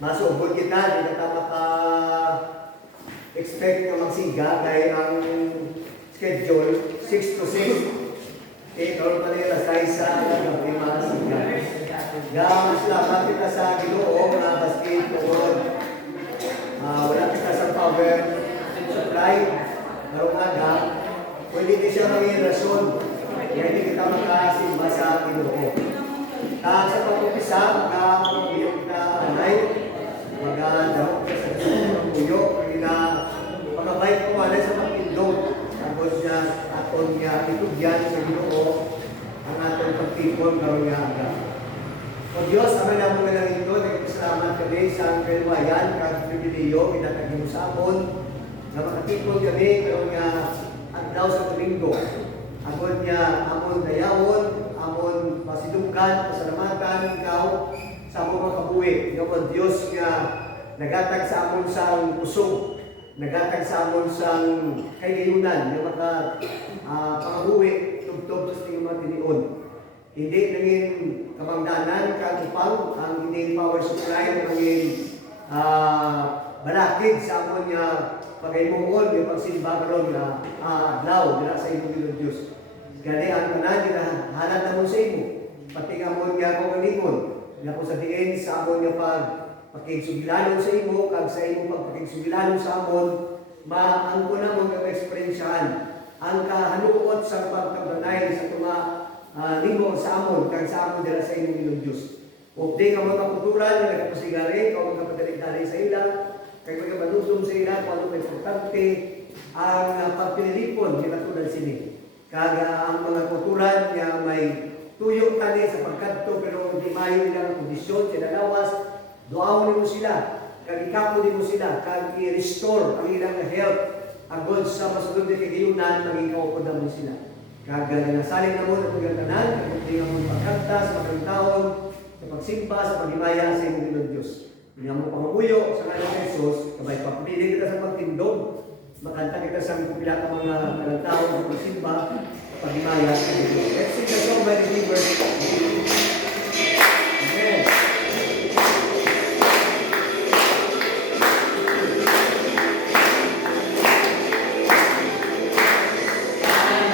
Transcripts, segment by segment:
Masubod kita, di ka maka-expect na magsiga dahil ang schedule 6 to 6. Ikaw pa nila sa isa na magsiga. Mas lahat kita sa Ginoo na basket tungkol. Wala kita sa power supply. Narong aga, pwede din siya maging rason. Kaya hindi kita makasimba sa Ginoo. Sa pag-upisa, mag-uyok kita anay, mag-dahok ka sa uyok, pagkabait ko anay sa pagpindong, tapos niya, aton niya, itugyan sa Ginoo, ang aton pagtipon, karong niya aga. O Diyos, aman na mga lang ito, nagpasalamat kami sa kalwayan, kag pribiliyo, pinatagin mo sa amon, na makatipon kami, karong niya, adlaw sa Domingo. Agod niya, amon dayawon, amon pasidungkan, pasalamatan, ikaw, sa amon makabuhi. Ikaw Diyos nga nagatag sa amon sang usog, nagatag sa amon sang kaygayunan, nga pakabuhi, tugtog sa tingin mga tinion. Hindi nangin kamangdanan, kagupang, ang hindi power supply, nangin balakid sa amon nga pagaymungon, yung pagsimba karon na adlaw dira sa imong Diyos. Gani ang tanan nga halat na mo sa imo. Pati nga mo nga ko kalimon, nga ko sa diin sa amon nga pagkigsugilanon sa imo kag sa imo pagkigsugilanon sa amon, maangko na mo nga eksperyensyahan ang kahanuot sa pagkabanay sa tuma limo sa amon kag sa amon dira sa imong Diyos. Updi nga mga kultural nga nagpasigari, kung magkapadalig-dalig sa ila, kaya magkabaludom sa ila, kung ano importante ang pagpinilipon nila tulad sini. Kaya ang mga kultural nga may tuyo tani sa pagkadto pero hindi mayo nila ang kondisyon, sila lawas, doawon mo sila, kag ikapo din mo sila, kag i-restore ang ilang health, agod sa masunod na kagiyunan, maging na mo sila. Kag nasaling na mo na pagkatanan, kag hindi nga mo pagkanta sa mga taon, sa pagsimba, sa pagimaya sa imong Diyos. Hindi mo pangamuyo sa ngalan ng Jesus, kabay papili kita sa pagtindog, makanta kita sa pipila ng mga kalantao sa pagsimba, pagimaya sa Diyos. Let's sing the song by the Redeemer. Amen.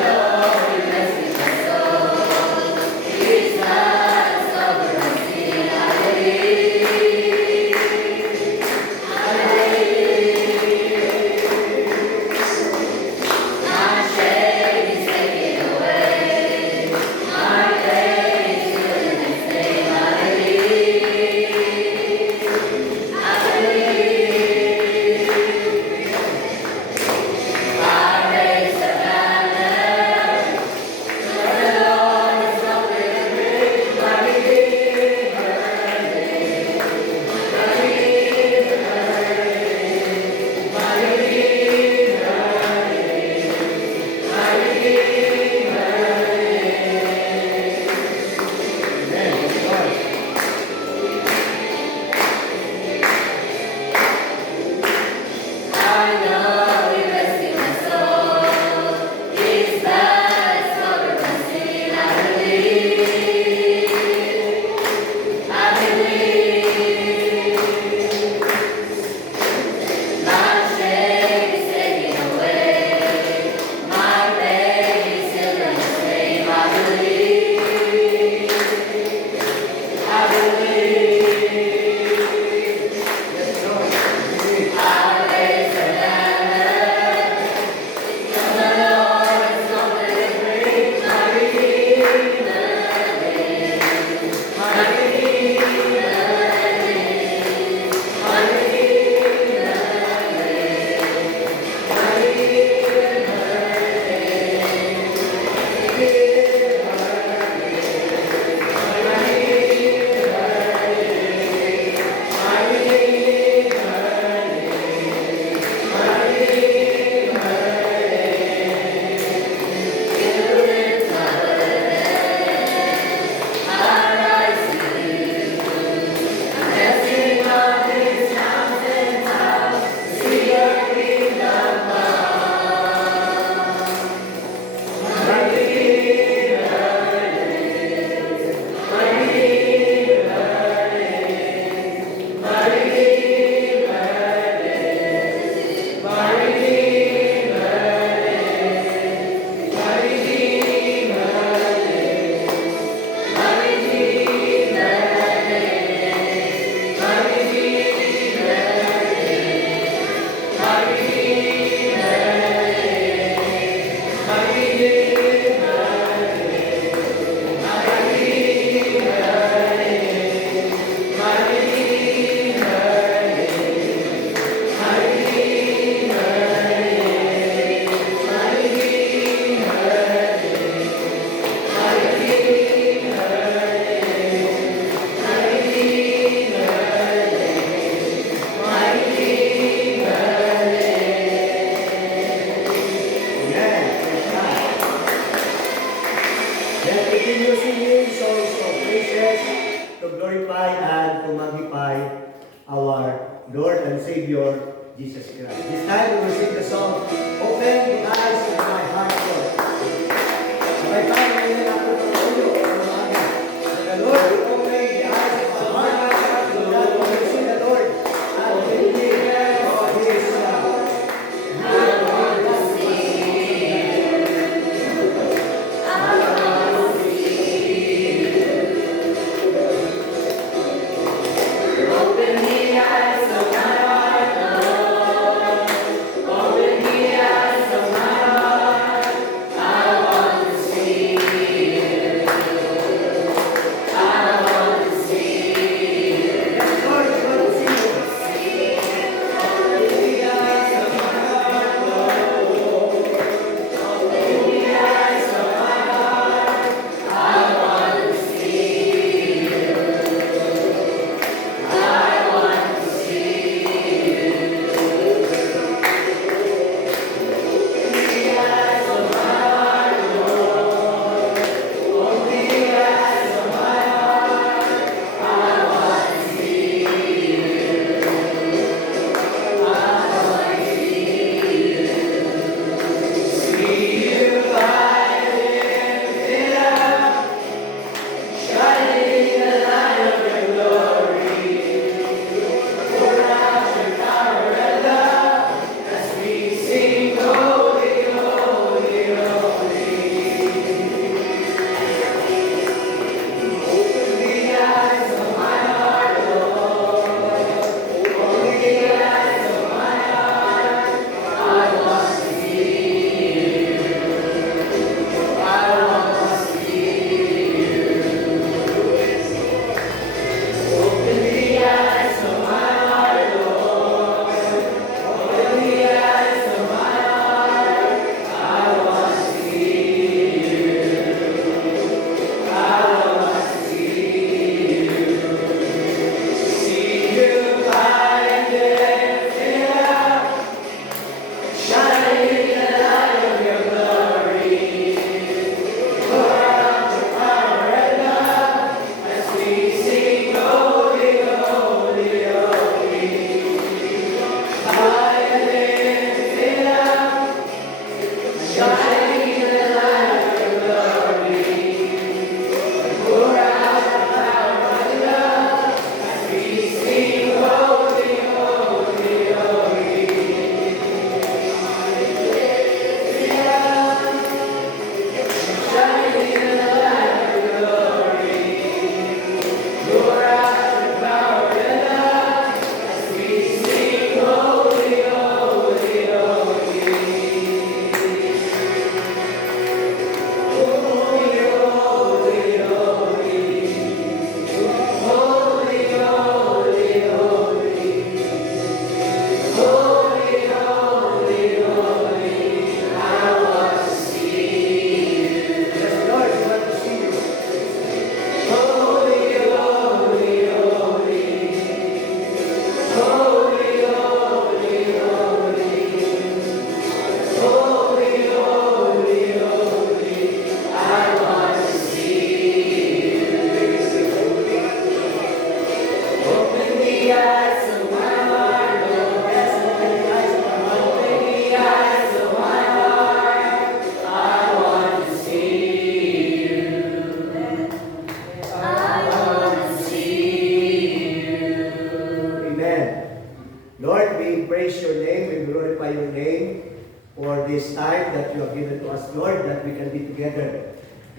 Our our Lord and Savior, Jesus Christ. This time we will sing the song, Open the Eyes of My Heart, Lord. My Father, in the name of the Lord, will open the eyes of our heart, so that we will see the Lord and will be of His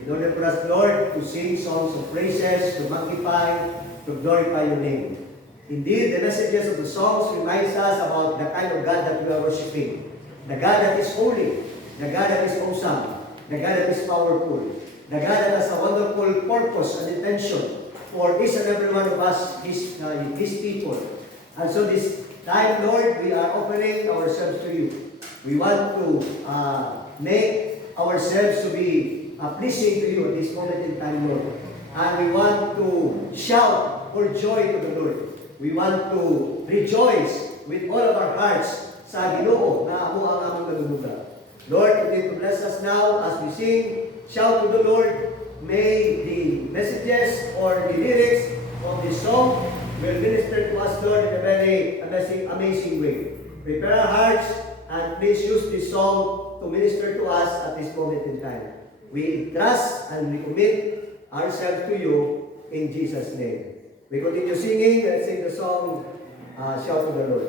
in order for us, Lord, to sing songs of praises, to magnify, to glorify your name. Indeed, the messages of the songs reminds us about the kind of God that we are worshiping. The God that is holy, the God that is awesome, the God that is powerful, the God that has a wonderful purpose and intention for each and every one of us, His people. And so this time, Lord, we are opening ourselves to you. We want to make ourselves to be pleasing to you at this moment in time, Lord. And we want to shout for joy to the Lord. We want to rejoice with all of our hearts sa Ginoo na amo ang among nalulugan. Lord, continue to bless us now as we sing, shout to the Lord. May the messages or the lyrics of this song will minister to us, Lord, in the amazing way. Prepare our hearts and please use this song to minister to us at this moment in time. We trust and we commit ourselves to you in Jesus' name. We continue singing. Let's sing the song, Shout to the Lord.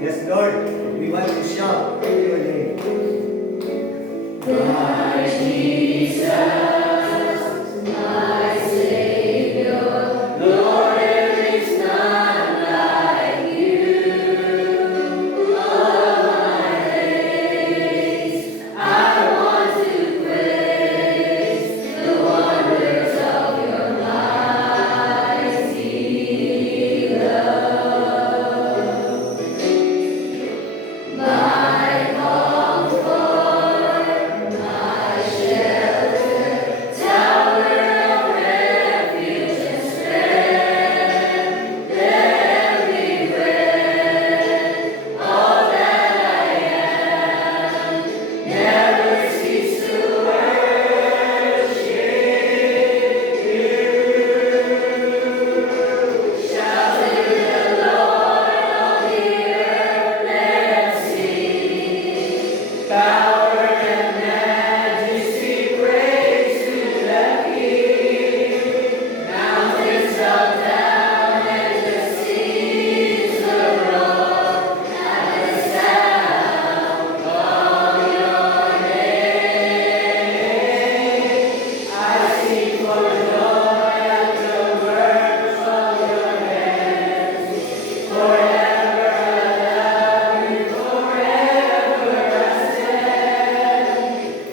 Yes, Lord, we want to shout to your name. My Jesus, my Savior, Lord, there is none like you. All my days, I want to praise the wonders of your mighty love. My comfort, my shelter, tower of refuge and strength, everywhere, all that I am, never cease to worship you. Shout to the Lord, all the earth, let us sing. Power and majesty, praise to the King. Mountains bow down and the seas roar at the sound of your name. I sing for joy at the works of your hands. Forever I love you, forever I stand.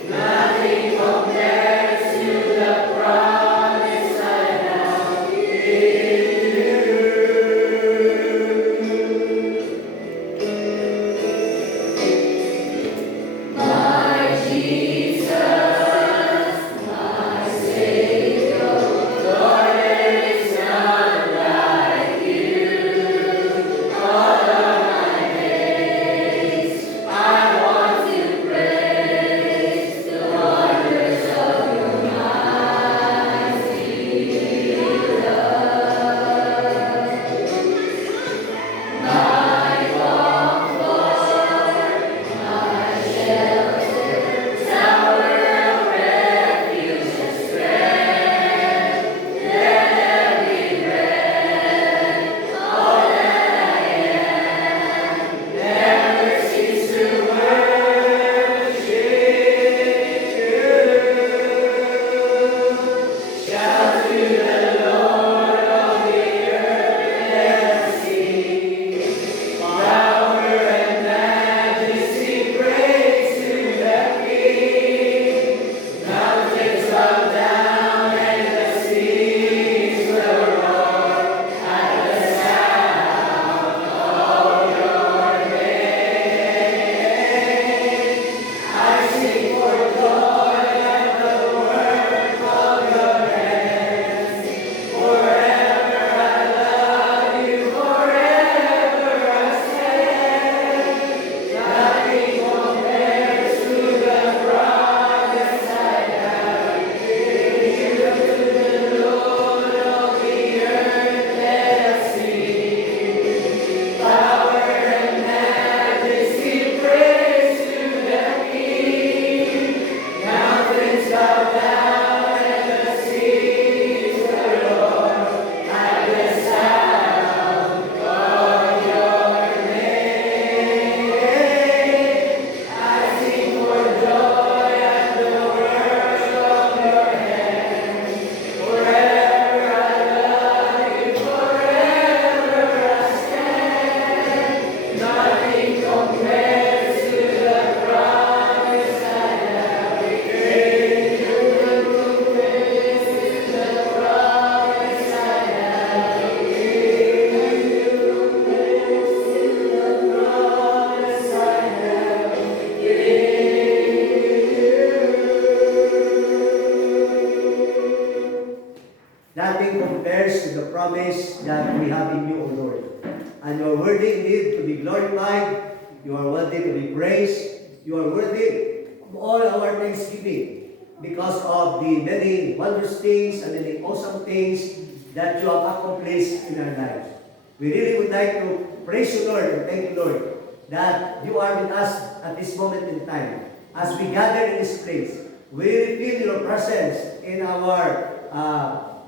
Nothing compares to the promise I have in you. My Jesus, my Savior, Lord, there is none like you. All of my days, I want to praise the wonders of your mighty love. My comfort, my shelter, tower of refuge and strength, everywhere, all that I am, never cease to worship you. Shout to the Lord, all the earth, let us sing. Power and majesty, praise to the King. Mountains bow down and the seas will roar at the sound of your name. I sing for joy at the work of your hands. Forever I love you, forever I stand. Nothing compares to the promise I have in you. To the Lord of the earth, let us sing. Power and majesty, praise to the King. Mountains bow down and the seas roar at the sound of your name. I sing for joy at the works of your hands. Forever I love you, forever I stand. Nothing compares to the promise I have in you. Compares to the promise I have in you. Compares to the promise I have in you. Nothing compares to the promise that we have in you, O Lord. And your word worthy indeed to be glorified. You are worthy to be praised. You are worthy of all our thanksgiving because of the many wondrous things and many awesome things that you have accomplished in our lives. We really would like to praise you, Lord, and thank you, Lord, that you are with us at this moment in time. As we gather in this place, we really feel your presence in our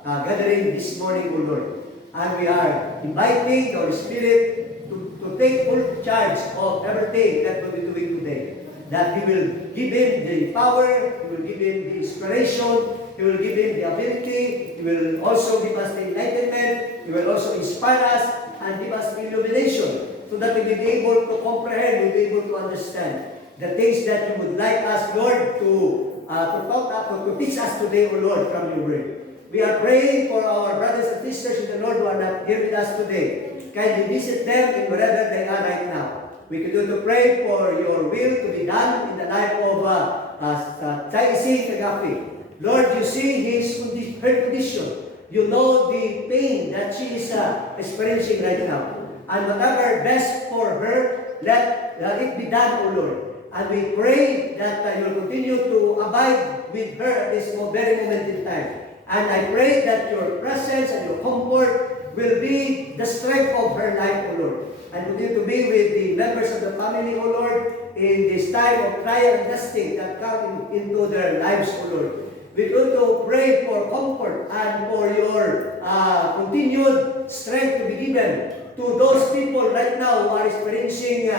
gathering this morning, O Lord. And we are inviting the Holy Spirit to take full charge of everything that we'll be doing today. That He will give Him the power, He will give Him the inspiration, He will give Him the ability, He will also give us the enlightenment, He will also inspire us and give us the illumination so that we will be able to comprehend, we'll be able to understand the things that you would like us, Lord, to teach us today, O Lord, from your word. We are praying for our brothers and sisters in the Lord who are not here with us today. Kindly visit them in wherever they are right now. We continue to pray for your will to be done in the life of Taisi Kagapi. Lord, you see her condition. You know the pain that she is experiencing right now. And whatever best for her, let it be done, O Lord. And we pray that you will continue to abide with her at this very moment in time. And I pray that your presence and your comfort will be the strength of her life, O Lord. And continue to be with the members of the family, O Lord, in this time of trial and testing that come into their lives, O Lord. We want to pray for comfort and for your continued strength to be given to those people right now who are experiencing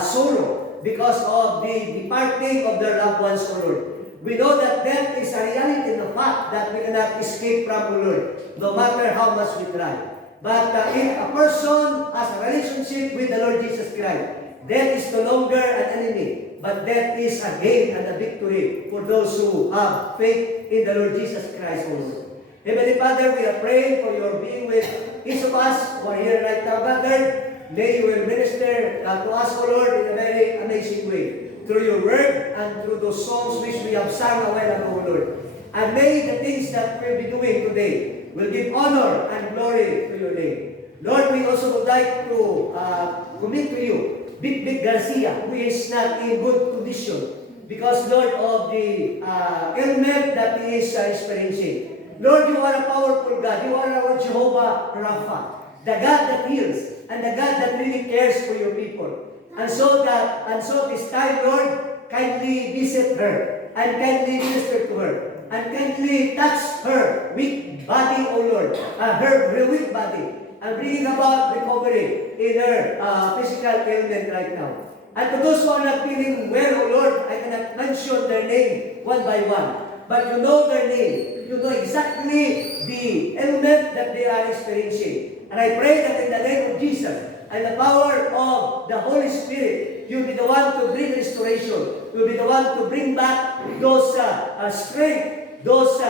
sorrow because of the departing of their loved ones, O Lord. We know that death is a reality, the fact that we cannot escape from, O Lord, no matter how much we try. But if a person has a relationship with the Lord Jesus Christ, death is no longer an enemy, but death is a gain and a victory for those who have faith in the Lord Jesus Christ, O Lord. Heavenly Father, we are praying for your being with each of us who are here right now gathered. May you will minister to us, O Lord, in a very amazing way, through your word and through those songs which we have sung a while ago, O Lord. And may the things that we'll be doing today will give honor and glory to your name. Lord, we also would like to commit to you Vic Garcia, who is not in good condition because, Lord, of the ailment that he is experiencing. Lord, you are a powerful God. You are our Jehovah Rapha, the God that heals and the God that really cares for your people. And so this time, Lord, kindly visit her and kindly minister to her and kindly touch her weak body, O Lord, her weak body, and bringing about recovery in her physical ailment right now. And to those who are not feeling well, O Lord, I cannot mention their name one by one, but you know their name. You know exactly the ailment that they are experiencing. And I pray that in the name of Jesus, and the power of the Holy Spirit, you'll be the one to bring restoration. You'll be the one to bring back those strength, those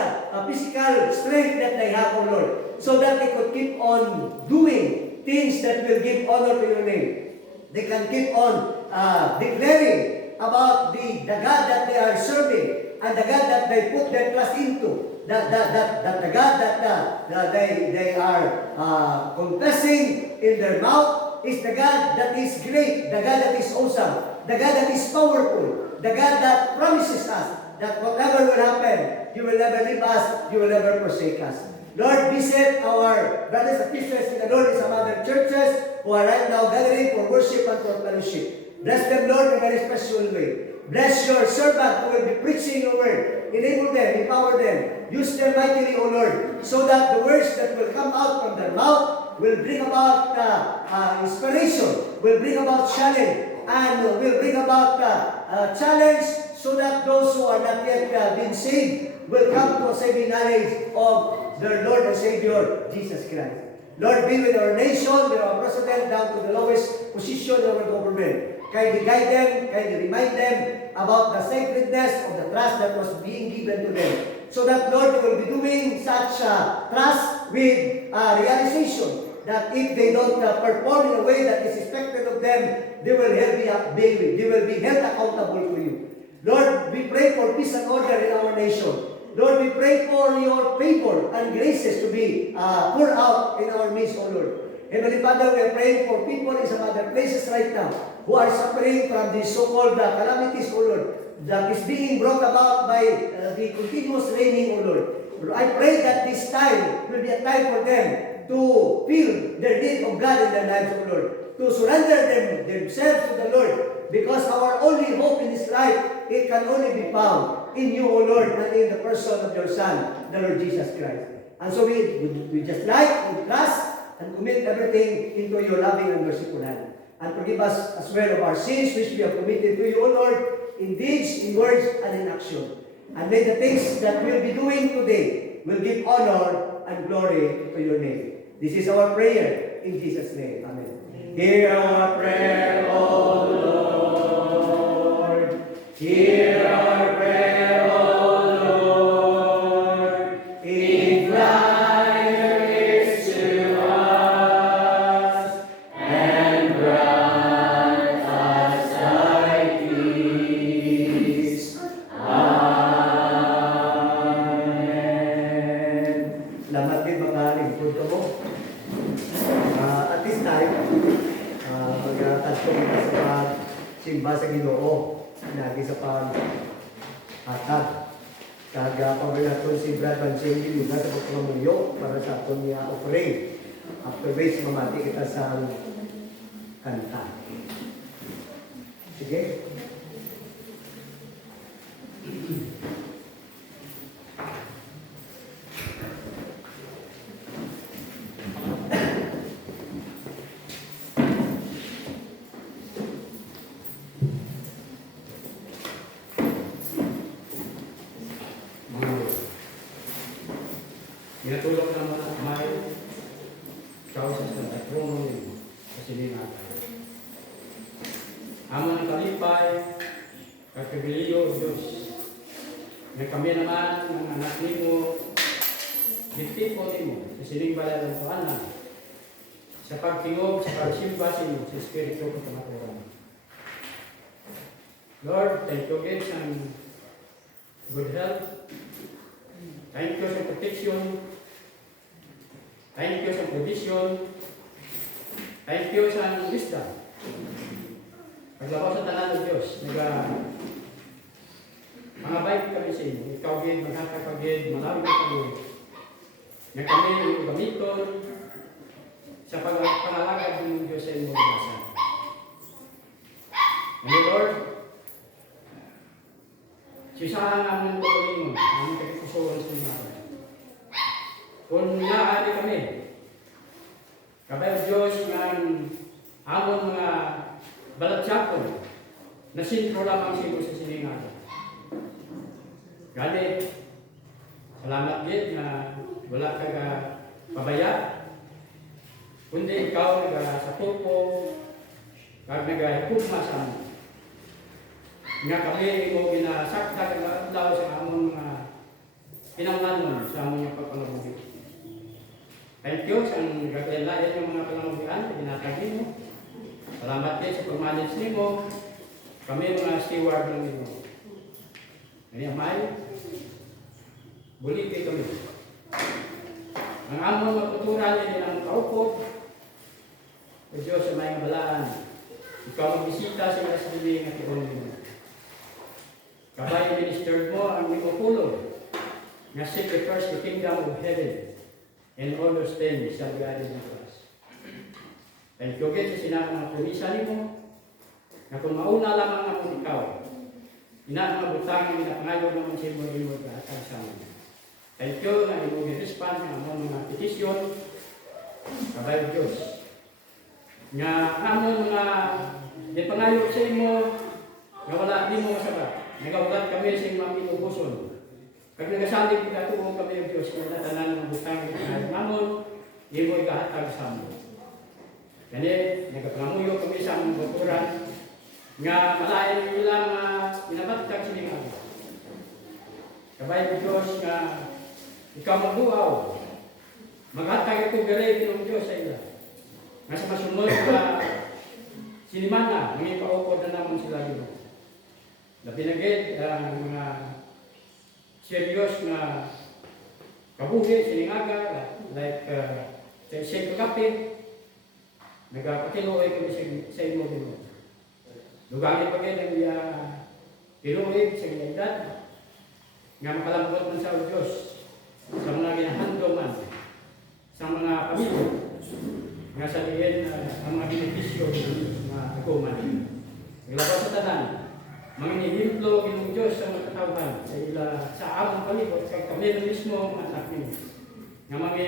physical strength that they have, O Lord, so that they could keep on doing things that will give honor to your name. They can keep on declaring about the God that they are serving and the God that they put their trust into. That the God that they are confessing in their mouth is the God that is great, the God that is awesome, the God that is powerful, the God that promises us that whatever will happen, you will never leave us, you will never forsake us. Lord, visit our brothers and sisters in the Lord in some other churches who are right now gathering for worship and for fellowship. Bless them, Lord, in a very special way. Bless your servant who will be preaching your word. Enable them, empower them, use them mightily, O Lord, so that the words that will come out from their mouth will bring about inspiration, will bring about challenge, and will bring about challenge so that those who are not yet been saved will come to a saving knowledge of their Lord and Savior, Jesus Christ. Lord, be with our nation, with our president down to the lowest position of our government. Kindly guide them, kindly remind them about the sacredness of the trust that was being given to them. So that, Lord, they will be doing such trust with realization that if they don't perform in a way that is expected of them, they will be held accountable to you. Lord, we pray for peace and order in our nation. Lord, we pray for your favor and graces to be poured out in our midst, O Lord. Heavenly Father, we are praying for people in some other places right now who are suffering from these so-called calamities, O Lord, that is being brought about by the continuous raining, O Lord. I pray that this time will be a time for them to feel their need of God in their lives, O Lord, to surrender themselves to the Lord, because our only hope in this life, it can only be found in you, O Lord, and in the person of your Son, the Lord Jesus Christ. And so we just we trust and commit everything into your loving and merciful hand. And forgive us as well of our sins which we have committed to you, O Lord, in deeds, in words, and in action. And may the things that we'll be doing today will give honor and glory to your name. This is our prayer in Jesus' name. Amen. Hear our prayer, O Lord. Hear our prayer, O Lord. Incline your ears to us and grant us thy peace. Amen. Salamat din mga lingkod ko mo. At this time, magkatagpo kita sa pagsimba sa Ginoo, lagi sa pag-hatag. Pagpagalaton si Brad Banseng Giluga sa pagpamuyo para sa aton niya offering. After which, mamati kita sa kanta. Sige. Ginatulog ng mga kamay, kausa sa trono nimo, sa silingan. Amon kalipay, kagkabiliyo, Diyos. Nga kami naman, ng anak nimo, diktipo nimo, sa siling balay ng tuanan, sa pagtingog, sa pagsimba sa inyo, sa Espiritu ko tumaturan. Lord, thank you again sa good health. Thank you sa protection. Thank you sa provision. Thank you sa wisdom. Paglabaw sa tanan ng Diyos, mga baik kami sa inyo. Ikaw gid, maghatag-pagid, malawig ang pagod. Nga kami yung gamiton sa pangalagad ng Diyos sa inyong basan. And Lord, sisahan namin ang pagkaling mo, namin kakipusuhan sa inyo. Kung naari kami, kabay Diyos ng amon mga balatsakon na sintro lamang sigo sa siningan. Gani, salamat din na wala ka pabaya, kundi ikaw sa tupo, kag nagahipugma sa amin. Nga kami mo ginasakta kag adlaw sa amon mga kinanglanon sa amon yung pagpangabuhi. Thank you sa gaglayan yung mga pangabuhian sa ginatagin mo. Salamat din sa pag-manage nimo. Kami mga steward ng nimo. Kani amay, buligay kami. Ang amon matuturan din ang kaupod. O Diyos sa may balaan, ikaw magbisita sa mga sili ng tiyon nimo. Kabay ministered mo ang iyong pulong nga seek first the kingdom of heaven and all those things shall be added unto us. Thank you again sa sinang mga promisa nimo na kung mauna lamang ako ikaw, inaangabutang ang minapangayo naman sa imo at sa amin. Thank you na imo gi-respond ng among mga petisyon. Kabay Diyos nga among mga gipangayo sa imo nga wala di mo masabat. Nagawlat kami sa imong inubuson. Pag nagasalig kita tuong kami ang Diyos na natanan ng butang ng namon, imo ikahatag sa mo. Kani, nagapangamuyo kami sa among buturan nga malayan ilang pinabatag siningan. Kabay Diyos nga ikaw magduaw, maghatag ito garay ng Diyos sa ila. Nga sa masunod na sinimana, mga ipaupod na naman sila yun. Napinagid ang mga serious na kabuhi, siningaga, like sa isang kagapi, nagpatiluoy ko sa imo Ginoo. Dugangin pa kayo ng tiluoy sa inyong edad, nga makalambot man sa Diyos, sa mga ginahandong man, sa mga pamilya, nga sa diin ang mga benepisyo na ikuman. Ilabas sa tanan, mga nilimplo ng Diyos sa mga katawhan, sa among palibot, kay kami mismo mga anak niyo. Nga mga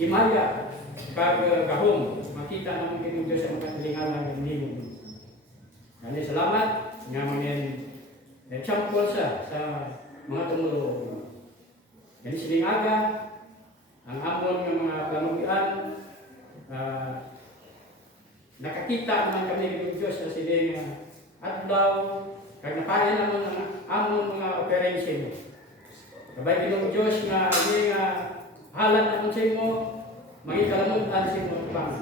imaya, kag gahom, makita naman kayo ng Diyos sa mga kalingalan ng ninyo. Kaya salamat, nga mga example sa mga tumulo. Yan sining aga, ang amon ng mga palamugian, nakakita naman kami ng Diyos sa sining adlaw, kag napayan naman ang amon mga operensi mo. Kabay ng Diyos nga ini halan naman sa imo, magikalamutan sa imo pang.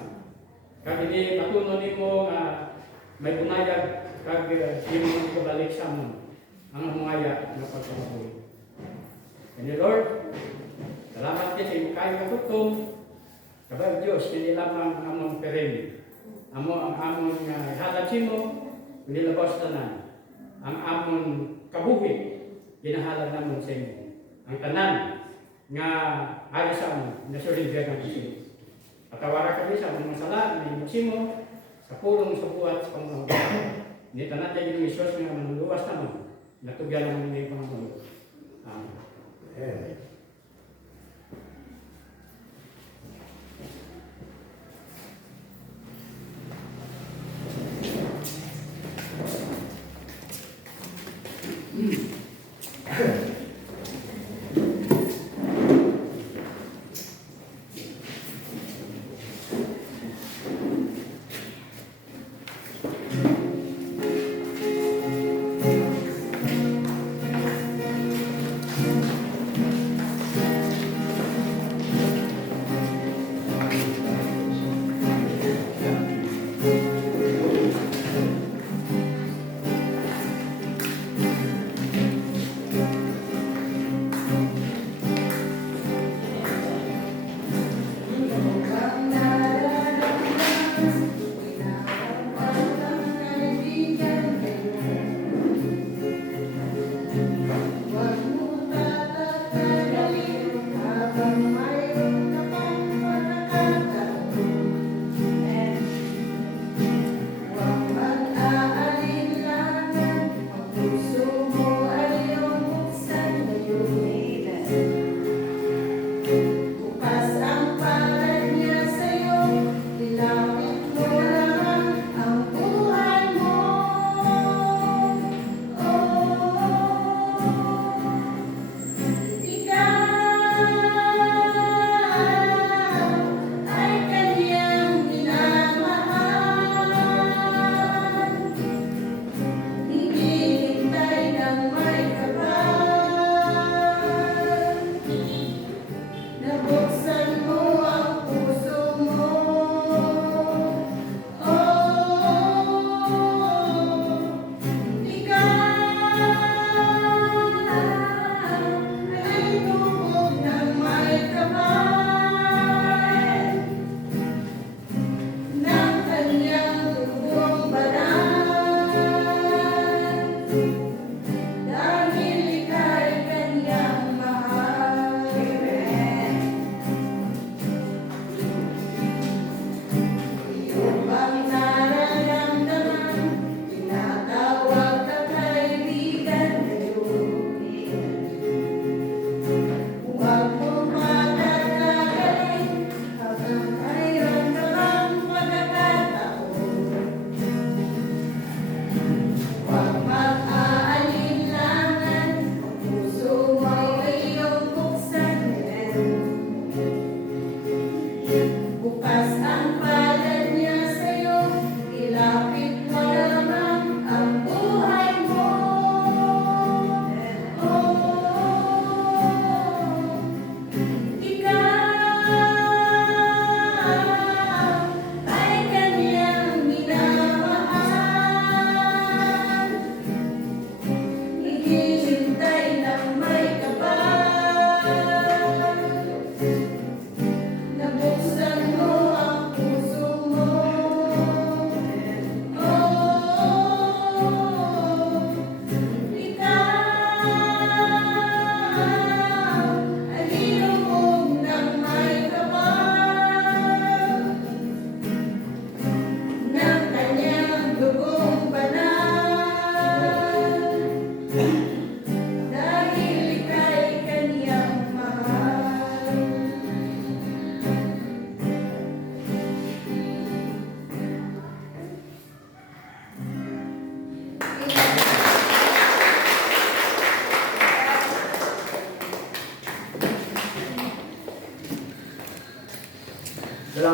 Kag ini patunon nimo nga may bunayag kag imo kabalik sa amon ang mungaya na pagkabuhi. And Lord, salamat kayo sa imo kayo katutom. Kabay Diyos, hindi lamang ang amon pereni. Amo ang amon nga ihatag sa imo, nilabas tanan. Ang amon kabuhi, ginahalag naman sa imo. Ang tanan nga ari sa amon, nasurindihan ang imo. Patawara kami sa mga sala, na imusimo, sa pulong sa buhat sa pangalaman. Hindi tanan tayo ng Isos nga manuluwas naman. Natugyan naman ng Panginoon. Amen.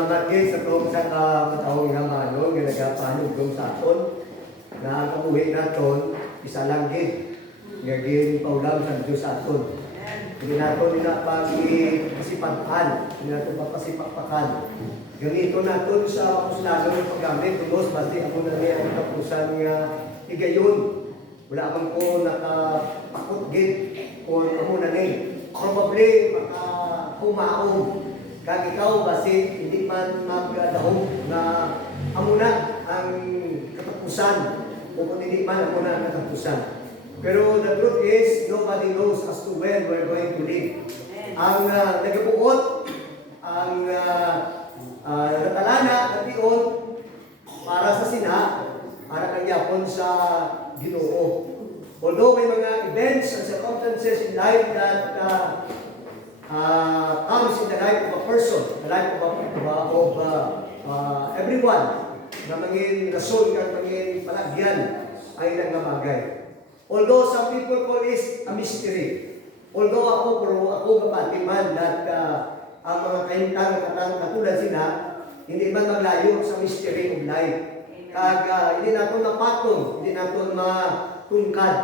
Salamat din sa itong sa katawang nga manon, nga nagapanugdong sa aton, na ang kabuhi naton, isa lang din, nga din paulam sa Diyos sa aton. Hindi nato nila pag-isipakan, hindi nato papasipakpakan. Ganito naton sa puslado ng paggamit, tulos, basi ako na niya ang kapusan nga higayon. Wala akong ko nakapakot gid o amo na ni. Probably makakumaong. Kag ikaw basi hindi man magdahog na amo na ang katapusan o kung hindi man ako na katapusan. Pero the truth is, nobody knows as to when we're going to live. Ang nagabuot, ang natalana, natiyon, para sa sina, para nagyapon sa Ginoo. Although may mga events and circumstances in life that comes in the life of a person, the life of everyone, na maging rason, na maging palagyan, ay nagmamagay. Although some people call this a mystery. Although ako kapatiman that ang mga kahintang katulad sila, hindi man maglayo sa mystery of life. Kag hindi nato napatong, hindi nato matungkad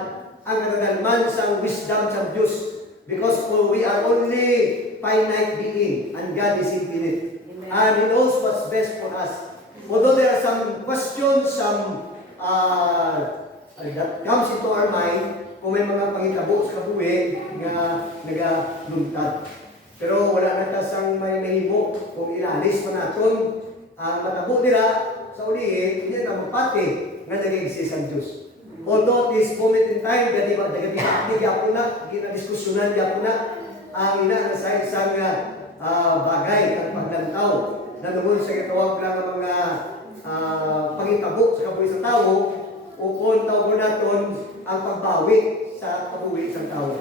ang kadagalman sa wisdom sa Diyos. Because we are only finite being and God is infinite. And He knows what's best for us. Although there are some questions, that comes into our mind, kung may mga pangitabo sa kabuhi nga nagaluntad. Pero wala na tasang may nahimo kung inalis pa naton ang matabo nila sa ulihin, hindi na mapati nga nag-exist ang Diyos. Although at this moment in time, nagatitakti po na, ginadiskusyonan po na, ang ina sa isang bagay at paglantaw na noon sa katawag lang ang mga pangitabo sa kabuhi sa tao, o kung tawag natin ang pagbawi sa kabuhi sa tao.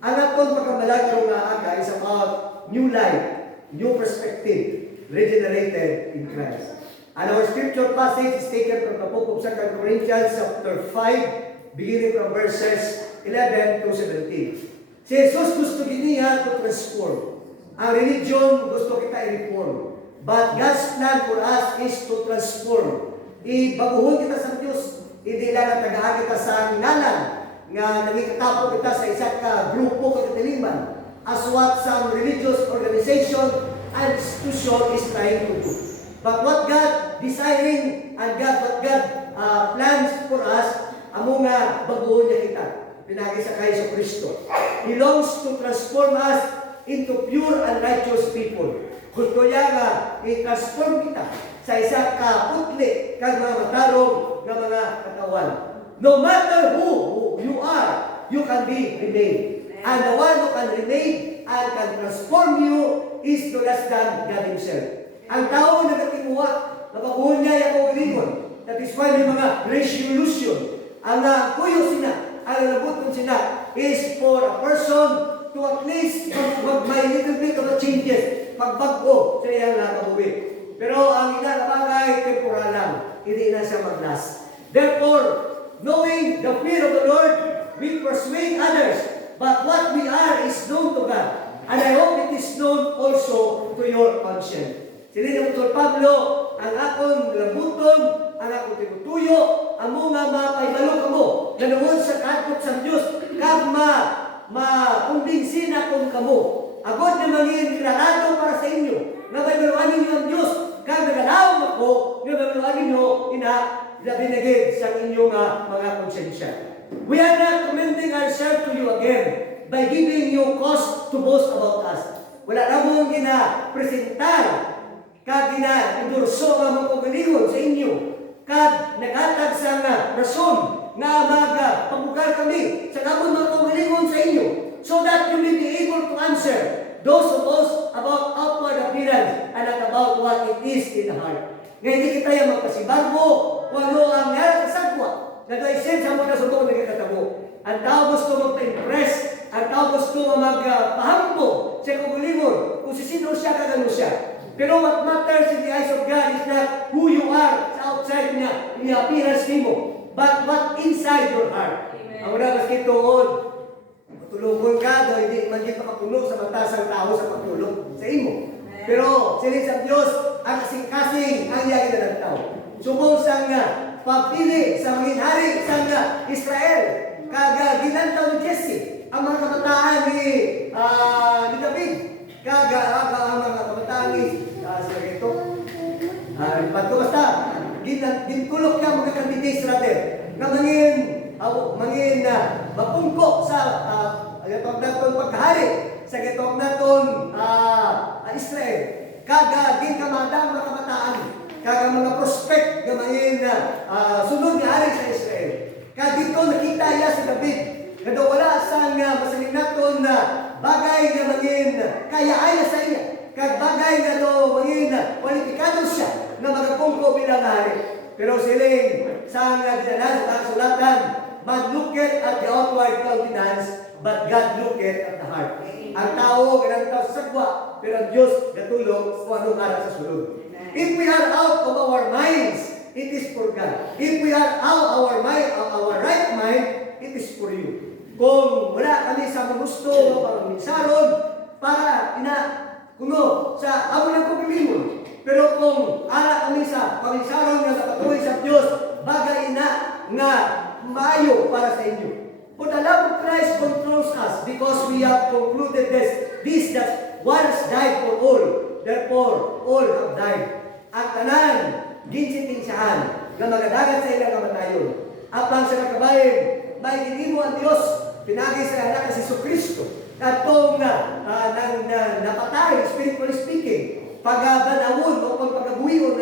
Ang aton pagkamalag nga aga is about new life, new perspective, regenerated in Christ. And our scripture passage is taken from the book of 2 Corinthians chapter 5, beginning from verses 11 to 17. Si Jesus gusto niya to transform. Ang religion gusto kita i-reform. But God's plan for us is to transform. Ibaguhon kita sa Diyos. Hindi lang na tagaan kita sa ngalan nga naging katapo kita sa isa ka grupo katiliman as what some religious organization and institution is trying to do. But what God desiring and what God plans for us, amo nga baguhon niya kita. Pinagi sa Kristo Kristo. He longs to transform us into pure and righteous people. Gusto niya nga i-transform kita sa isa ka putli kang mga matarong na mga katawan. No matter who you are, you can be remain. And the one who can remain and can transform you is no less than God Himself. Ang tao na nagtimuha, napabuhon niya yung kalingon. That is why may mga resolution. Ang kuyo sina, ang nabuton sina, is for a person to at least may little bit of changes, pagbago sa iyang nakabuhi. Pero ang ina na bagay, temporal lang. Hindi na siya mag-last. Therefore, knowing the fear of the Lord, we persuade others. But what we are is known to God. And I hope it is known also to your conscience. Sili ni Dr. Pablo, ang akong labuton, ang akong tinutuyo, amo nga mapaibalo kamo, na noon sa katkot sa Diyos, kag makumbinsin akong kamo. Agod na mangin klarado para sa inyo, na may maluanin niyo ang Diyos, kag nagalawang ako, na may maluanin niyo, binigay sa inyong mga konsensya. We are not commending ourselves to you again by giving you cause to boast about us. Wala na mong gina-presentar kag gina-endorso nga mong kagalingon sa inyo. Kag nagatag sa rason nga magpabugar kami sa kamong mga kagalingon sa inyo so that you may be able to answer those of us about outward appearance and not about what it is in the heart. Ngayon hindi kita yung magpasibago kung ano ang meron sa sagwa. Nag-isend sa mga suto na nagkatabo. Ang tao gusto magpa-impress. Ang tao gusto magpahampo sa kagalingon kung sino siya, kagano siya. Pero what matters in the eyes of God is not who you are sa outside niya, in the appearance mo, but what inside your heart. Ang una mas kituod, matulungan ka, hindi makapuno sa matasang tao sa pagtulong sa imo. Pero sila sa Diyos, ang kasing-kasing ang iyang ginanantaw. Subong sang pagpili sa mga hari sang Israel, kaga ginantaw ni Jesse ang mga kabataan ni David, kaga ang mga kabataan ni basta gintulok niya mga kandidates natin nga mangin mapungko sa gatong naton pagkahari sa gatong naton Israel, kaga ginkamadang mga kabataan, kaga mga prospect nga mangin sunod nga hari sa Israel. Kaya dito nakita niya si David kada wala sang masaling naton bagay nga mangin kaya ay sa iya, kag bagay nga do mangin kwalipikado siya na magapungko bilang hari. Pero siling sa dinanan sa kasulatan, man looketh at the outward countenance, but God looketh at the heart. Ang tao ganang sa sagwa, pero ang Diyos gatulong kung anong ara sa sulod. If we are out of our minds, it is for God. If we are out of our right mind, it is for you. Kung wala kami sa magusto o pangminsaron para kuno sa amo ng pagbilimon, pero kung ara kami sa pangminsaron nga kapatuloy sa Diyos, bagay nga maayo para sa inyo. For the love of Christ controls us, because we have concluded this that once died for all, therefore all have died. Ang tanan ginsitingsahan nga magadagat sa ilang kamatayon. Apang sa nakabayan, may ginimo ang Diyos, pinagi sa anak si Jesucristo, katong napatay, spiritually speaking, pagabanawon o pagpagabuhion,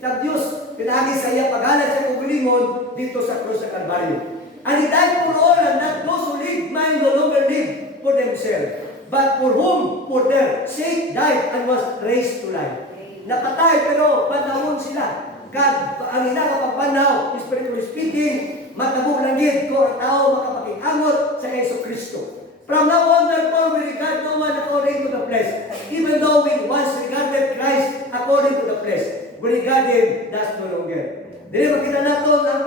sa Diyos, pinagi sa iya paghalag sa kugulingon dito sa krus sa Kalbaryo. And He died for all, and not those who live might no longer live for themselves, but for whom, for their sake, died and was raised to life. Napatay pero panahon sila. Ang inakapagpanaw, spiritually speaking, matabo lang gid ko ang tao makapakikamot sa Yesu Kristo. From now on, therefore, we regard no one according to the flesh. Even though we once regarded Christ according to the flesh, we regard Him thus no longer. Dili makita naton ang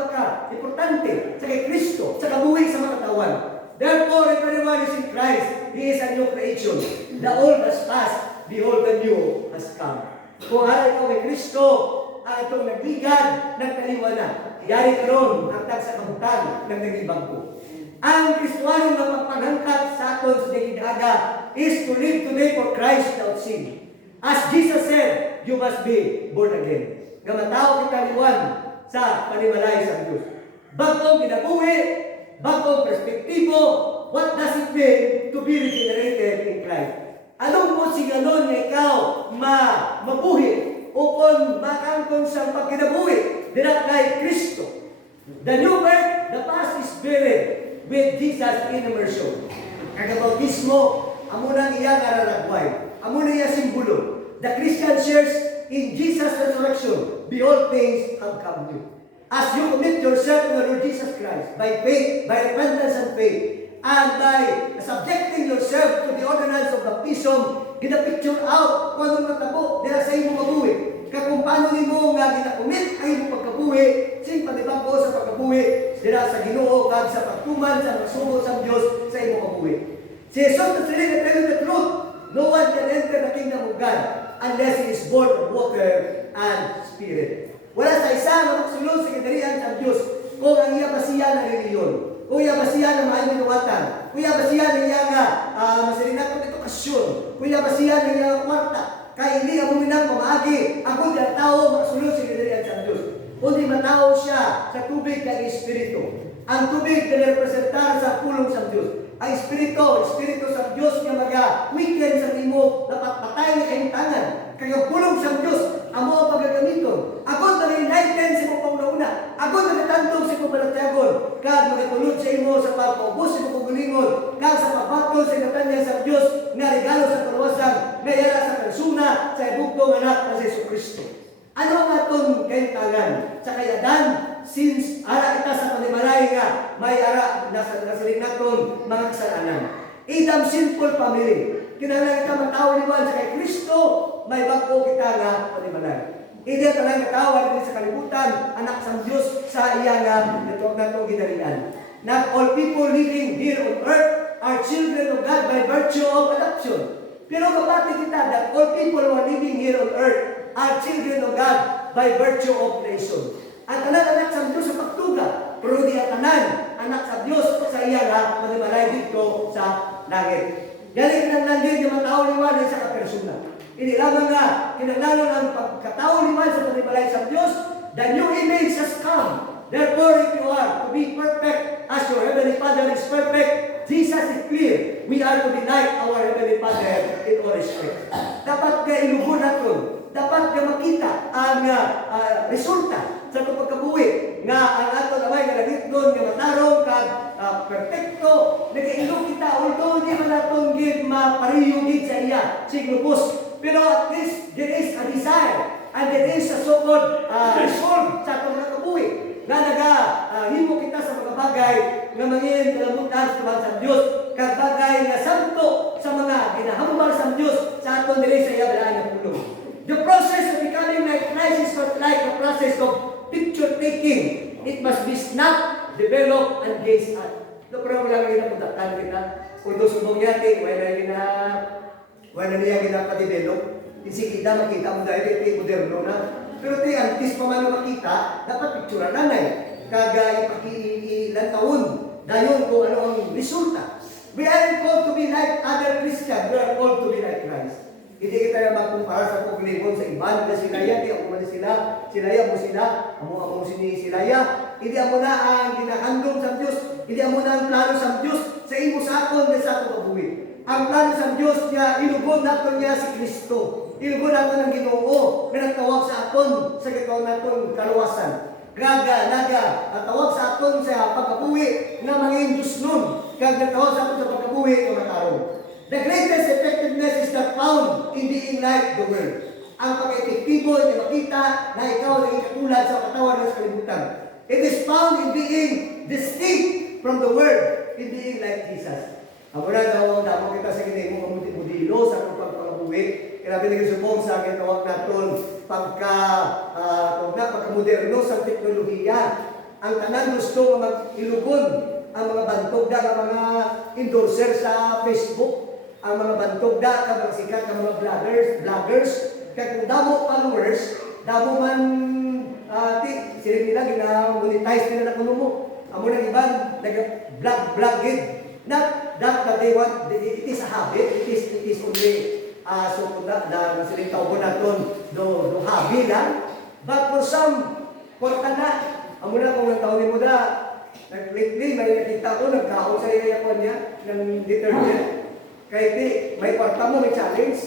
importante sa kay Kristo, sa kabuhi sa mga katawan. Therefore, if anyone is in Christ, he is a new creation. The old has passed, behold, the new has come. Kung haray ko kay Kristo, ang itong nagligad, nagkaliwa na. Yari karon ang tag sa kabutan ng nagibang ko. Ang Kristuanong na pagpanghangkat sa aton sa dagidaga is to live today for Christ without sin. As Jesus said, you must be born again. Gamatao kita liwan sa panimalay sa Diyos. Bagong kinabuhi, bagong perspektibo, what does it mean to be regenerated in Christ? Anong mo siganon na ikaw mabuhi o kung makangkon sa pagkinabuhi dila kay Kristo? The new birth, the past is buried with Jesus in immersion. Kagabautismo, amo nang iya kararagway. Amo na iya simbolo. The Christian shares in Jesus' resurrection. Behold, things have come new. As you commit yourself to the Lord Jesus Christ by faith, by repentance and faith, and by subjecting yourself to the ordinance of baptism, gina-picture out kung anong matabo dila sa imong kabuhi. Kung paano nimo nga gina-commit ang imong pagkabuhi, sing panibago sa pagkabuhi, dila sa Ginoo kag sa pagtuman sa pagsugo sa Dios sa imong kabuhi. Si Jesus na sila na tell you the truth, no one can enter the kingdom of God unless he is born of water and Spirit. Wala sa isa na magsulod sa kinarihan sa Diyos kung ang iya basiya na reliyon, kung iya basiya na maayong minuwatan, kung iya basiya na iya nga masalinat ng edukasyon, kung iya basiya na iya kwarta, kaya hindi ang muminang pamaagi, ang kundi ang tao magsulod sa kinarihan sa Diyos. Kundi matao siya sa tubig ng Espiritu. Ang tubig na representar sa pulong sa Diyos. Ang Espiritu sa Diyos nga mag-weekend sa imo, dapat patay na kaintangan. Kaya pulong sa Diyos, amo ang pagagamiton. Agod na rin-enlighten sa imo panguna. Agod na natantog sa imo balatyagon. Kag magatulod sa imo sa pagpaubos sa imo paggulingon. Kag sa pagbatol sa katanya sa Diyos, nga regalo sa kaluwasan, nga yara sa persona sa ibugtong anak na si Jesucristo. Ano ang atong kaintangan? Sa kayadan, since ara kita sa panimalay nga, may ara nasa naton mga kasalanan. Idam simple family. Kinahanglan kita matawag liwan sa kay Kristo, may bago kita nga panimalay. Hindi talang katawag din sa kalibutan, anak sa Diyos sa iya nga natong ginarian. Not all people living here on earth are children of God by virtue of adoption. Pero kapati kita that all people who are living here on earth are children of God by virtue of nation. Ang tanan anak sa Diyos sa pagtuga, pero di ang tanan anak sa Diyos sa iya nga manimalay dito sa langit. Dali kinahanglan nga matao liwanag sa kapersona. Ini lamang nga kinahanglan ang pagkatao liwanag sa manimalay sa Diyos. The new image has come. Therefore, if you are to be perfect as your Heavenly Father is perfect, Jesus is clear. We are to be like our Heavenly Father in all respects. Dapat ka ilugon natin. Dapat ka makita ang resulta sa itong pagkabuhi nga ang ato namay nga nagit doon nga matarong kag perfecto nagailog kita although di man natong gid mapariyo gid sa iya signubos, pero at least there is a desire and there is a so-called resolve sa itong nakabuhi nga himo kita sa mga bagay nga mangin kalabutan sa Diyos kag bagay nga santo sa mga ginahambal sa Diyos sa aton diri sa iya balaan nga pulong. The process of becoming like Christ is not like a process of picture taking. It must be snapped, developed, and gazed at. Ito parang wala nga ginapundatan kita. Kung ito subong yate, wala niya ginapadevelop. Sige, makita mo dahil ito moderno na. Pero ito antis pa man makita, dapat picture nanay. Kaga ilang taon. Dayon kung ano ang resulta. We are called to be like other Christians. We are called to be like Christ. Hindi kita na magkumpara sa paglingon sa iban na sila yan, di ako man sila mo sila, amo sila ya. Hindi amo na ang ginahandom sa Diyos, hindi amo na ang plano sa Diyos sa imo sa aton na sa aton kabuhi. Ang plano sa Diyos niya, ilugon naton niya si Kristo. Ilugon naton ang Ginoo na nagtawag sa aton sa gitawag naton kaluwasan. Natawag sa aton sa pagkabuhi nga mangin Diyos nun. Natawag sa aton sa pagkabuhi nga matarong. The greatest effectiveness is not found in being like the world. Ang pag-epektibo ay makita na ikaw ay katulad sa katawan ng kalibutan. It is found in being distinct from the world, in being like Jesus. Ang una daw, damo kita sa kinay mo kamudilo sa pagpapagabuhi. Grabe na yung subong sa akin tawag natin pagka-moderno sa teknolohiya. Ang tanan gusto mag-ilugon ang mga bantog na mga endorser sa Facebook. Ang mga bantog da, ka mga sikat, ka mga vloggers, kaya kung damo followers, damo man, sila nila, gina-monetize nila na kuno mo. Amo ng iban, nag-vlog it. Not that they want, it is a habit, it is only, so na silang tawag natin, do hobby lang. But for some, kwarta na, amo na kung nagtawin mo na, lately, may nakita ko, nagkaon sa iyakon niya, ng detergent. Kaya may kwarta mo, may challenge.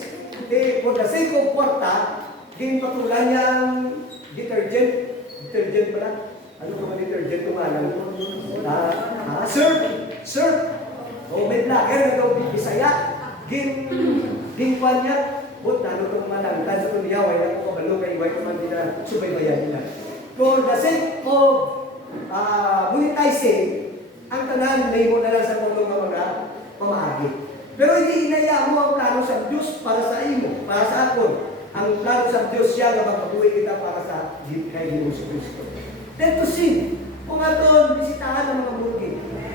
For the sake of kwarta, ginpatulan niya ang detergent pala. Ano ka ba detergent tumalan? Surf. O may vlogger na daw Bisaya. Ginpan niya. But ano itong malangtan sa tuniyaway na kung kabalo kay Iway kuman din na subaybayan nila. For the sake of monetizing, ang tanan may mo na lang sa tulong ng mga pamahagi. Pero hindi inaya mo ang plano sa Diyos para sa imo, para sa aton. Ang plano sa Diyos siya na magpabuhay kita para sa kay Jesus Cristo. Then to sin, kung aton bisitahan ng mga bugi,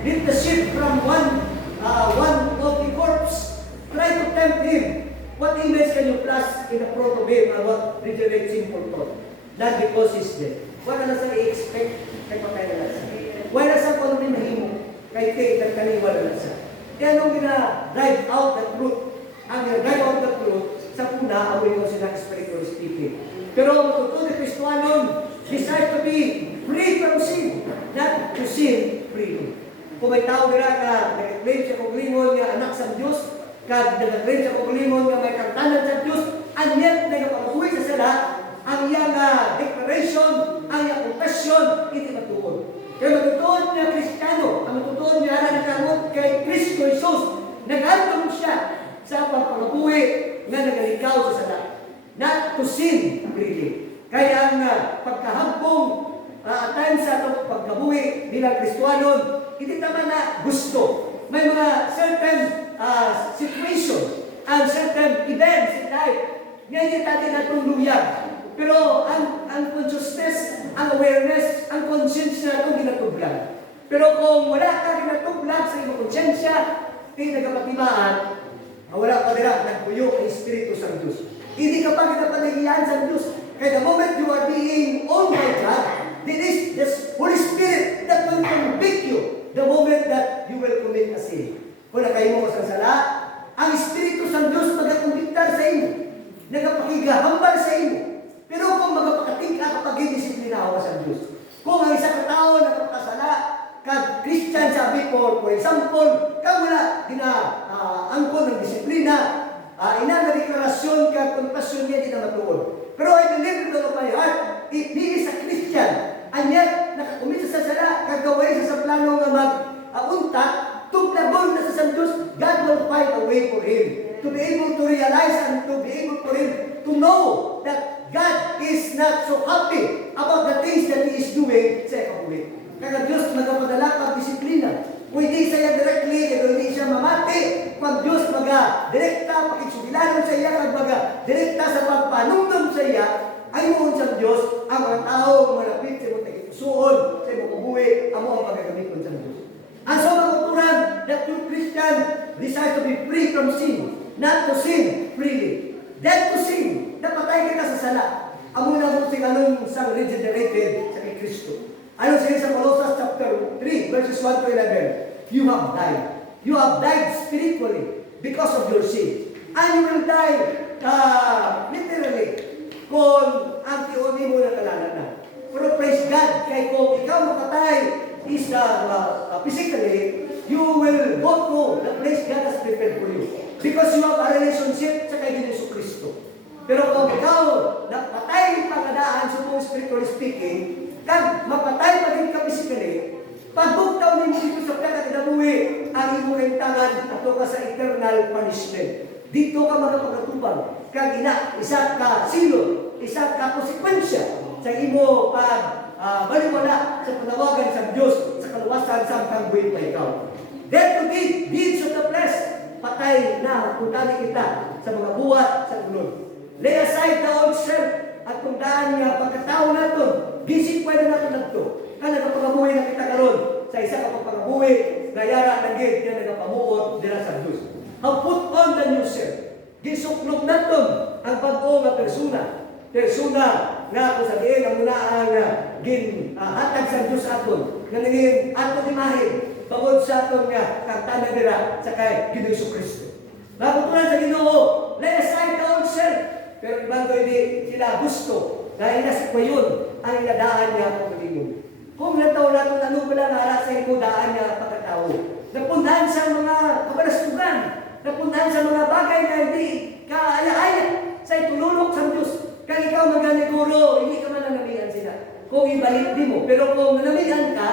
lead the sheep from one of the corpse, try to tempt him. What image can you place in the front of him and what regenerates simple thought? Not because he's dead. What na sa i-expect kay patay na lang siya? Wala sa kung ano mahimo, kay kay kaniwa na lang siya. Kaya nung drive out the truth, ang drive out the truth, sa puna, amoy ko sila spiritual speaking. Pero ang totoo na Kristohanon, desire to be free from sin, not to sin freely. Kung may tao nila na nag-claim siya kung lingon nga anak sa Diyos, kad nag-claim siya kung lingon nga may kantanan sa Diyos, and yet nagpapabuhi sa sila, ang iyang declaration, ang iyang confession, hindi matuon. Kaya matutuon niya Kristiyano, ang matutuon niya na nakamot kay Kristo Jesus, naghandom siya sa pagpagabuhi na nagalikaw sa sala. Not to sin, really. Kaya ang pagkahampong at times sa itong pagkabuhi bilang Kristohanon, hindi naman na gusto. May mga certain situation and certain events in life, ngayon natin natong luyag. Pero ang consciousness, ang awareness, ang conscience na itong ginatublag. Pero kung wala ka ginatublag sa iyong konsensya, hindi nagkapatimaan, wala ka nila, nagpuyo ang Espiritu sa Diyos. Hindi ka pa kinapanahiyan sa Diyos. Kaya the moment you are being owned by God, it is the Holy Spirit that will convict you the moment that you will commit a sin. Kung nakay mo sa sala, ang Espiritu sa Diyos magakumbiktar sa inyo, nagapakigahambal sa inyo. Pero kung magapakating ka kapag disiplinawa sa Diyos, kung ang isang katao nagapakasala, ka-Christian sabi for example, ka wala angkon ng disiplina, ina na deklarasyon ka, konfesyon niya, di na matuod. Pero I believe with all of my heart, if he is a Christian, and yet, nakakumita sa sala, kagaway sa plano nga mag-unta, tuglagon na sa Diyos, God will find a way for him to be able to realize and to be able for him to know that God is not so happy about the things that he is doing sa ikabuhi. Kaya Diyos nagapadala pag-disiplina. Kung hindi siya directly, kaya hindi siya mamati, pag Diyos maga-direkta, pakisubilanon sa iya, kag maga-direkta sa pagpanumdum sa iya, ay moon sa Diyos, ang mga tao, malapit sa mga tagitusuon, sa mga kabuhi, ang mga pagagamiton sa Diyos. Ang sa mga kuturan, that you Christian desire to be free from sin, not to sin freely. Dead to sin, napatay ka sa sala. Ang muna mo sing anong sang regenerated sa kay Kristo. Ano siya sa Colossians chapter 3, verses 1 to 11? You have died. You have died spiritually because of your sin. And you will die literally kung ang tiuni mo na kalanan na. Pero praise God, kay kung ikaw makatay is physically, you will go to the place God has prepared for you. Because you have a relationship sa kay Jesu Kristo. Pero kung ikaw napatay pangadaan sa kung spiritually speaking, kag mapatay pa din ka physically, pagbuktaw ni mo dito sa pera kinabuhi, ang imo rentangan ato ka sa eternal punishment. Dito ka magpagatuban, kag isa ka silo, isa ka konsekwensya sa imo pag baliwala sa panawagan sa Diyos sa kaluwasan sa kang buhay pa ikaw. There to be deeds of the flesh, patay na kutani kita sa mga buhat sa ulod. Lay aside the old self at kung daan nga pagkatao natin, gising pwede natin nagto. Kaya nagpapagabuhi na kita karon sa isa ka pagpagabuhi, gayara ng gate na nagapamuot dila sa Diyos. How put on the new self. Gisuklog natin ang pag-o nga persona. Persona nga kung sabihin ang muna ang hatag sa Diyos aton. Nga naging aton imahin. Pagod sa aton nga kantana nila sa kay Ginoong Kristo. Nakutunan sa Ginoo, lay aside the old self. Pero ibang hindi sila gusto dahil nasa kwayon ang inadaan niya kung maligong. Kung nataw natin ano pala nara sa imo daan niya pagkatao. Napundahan sa mga kabalastugan. Napundahan sa mga bagay na hindi kaaya-aya sa itulunok sa Diyos. Kaya ikaw maganiguro, hindi ka man nanamihan sila. Kung ibalik di mo. Pero kung nanamihan ka,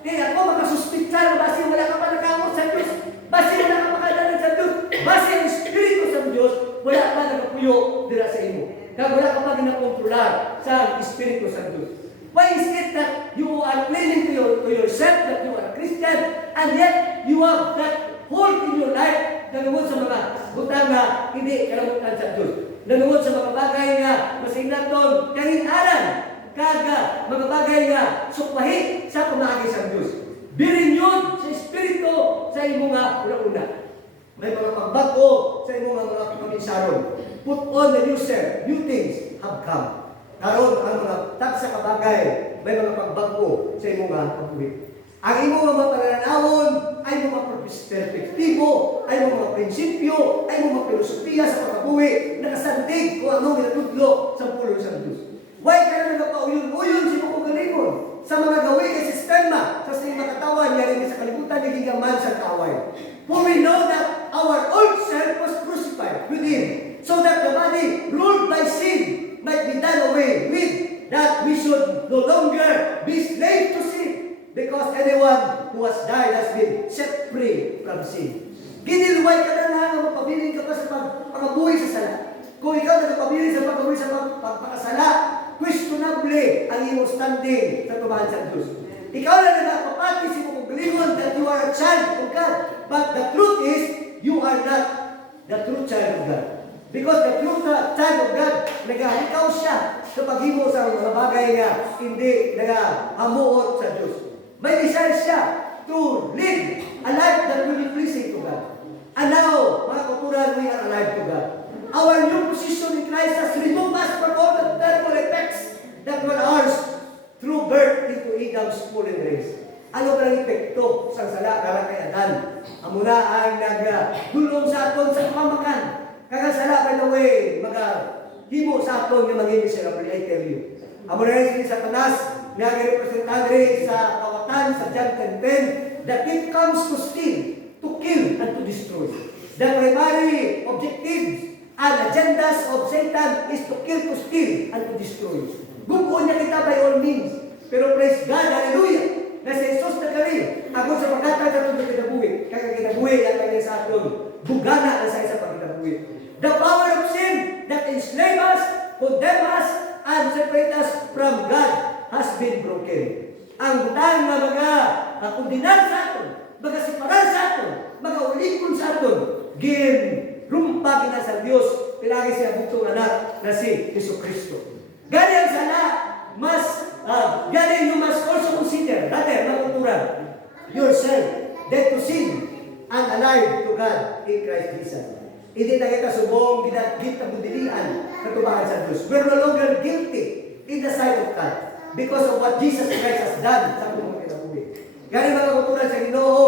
ako makasuspitsa na basi wala ka pa nakamot sa Diyos. Basi wala ka makadalan sa Diyos. Basi ang Espiritu sa Diyos, wala pa nakapuyo dira sa imo. Kaya wala ka pa ginakontrolar sa Espiritu sa Diyos. Why is it that you are claiming to yourself that you are a Christian and yet you have that hold in your life nanungod sa mga butang na hindi kalamutan sa Diyos. Nanungod sa mga bagay nga masinaton kahinaran kaga mga bagay nga sukwahi sa pamagi sa Diyos. Be renewed sa Espiritu sa imo nga una-una. May mga pagbago sa imo nga mga pagmisaron. Put on the new self, new things have come. Karon ang mga taksa kabagay, may mga pagbago sa imo nga kabuhi. Ang imo mga pananawon ay mga perspektibo, ay mga prinsipyo, ay mga filosofiya sa pagkabuhi, nakasandig kung anong ginatudlo sa pulo sa Diyos. Why ka na nagpauyon-uyon si mga galingon sa mga gawin kay sistema sa mga katawan niya rin sa kalibutan ni higaman sa kaaway. For we know that our old self was crucified with Him, so that the body ruled by sin might be done away with, that we should no longer be slave to sin, because anyone who has died has been set free from sin. Giniluway ka na lang, magpabiling ka pa sa pagkabuhay sa sala. Kung ikaw nagpabiling sa pagkabuhay sa pagpakasala, questionable ang iyong standing sa tumahan sa Diyos. Ikaw na nagpapati sa mga galingon that you are a child of God. But the truth is, you are not the true child of God. Because the true child of God, nag-ikaw siya sa paghimo sa mga bagay nga hindi nag-hamuot sa Diyos. May desire siya to live a life that will be pleasing to God. And now, mga kuturan, we are alive to God. Our new position in Christ has removed us from all the terrible effects that were ours through birth into Adam's fallen race. Ano ba ang epekto sa sala kara kay Adan? Amuna ang nagdulong sa aton sa pamakan. Kaya sala, by the way, himo sa aton nga maging miserable, I tell you. Amuna rin si Satanas, nga representante sa kawatan sa John 10:10, that it comes to steal, to kill, and to destroy. The primary objectives and agendas of Satan is to kill, to steal, and to destroy. Gubuon niya kita by all means. Pero praise God, hallelujah, na si Jesus na kami, ako sa pagkatag sa itong kinabuhi, kaya kinabuhi at kanya sa aton, bugana na sa isa pag kinabuhi. The power of sin that enslave us, condemn us, and separate us from God has been broken. Ang butang na mga kundinan sa aton, mga separan sa aton, mga ulikon sa aton, rumpa na sa Diyos, pilagi siya butong anak na si Jesucristo. Gani ang sana, gani you must also consider, matuturan, yourself, dead to sin, and alive to God in Christ Jesus. Hindi na kita subong, kita budilian, katubahan sa Diyos. We're no longer guilty in the sight of God because of what Jesus Christ has done sa kong kinabuhi. Gani mga kuturan sa Ginoo,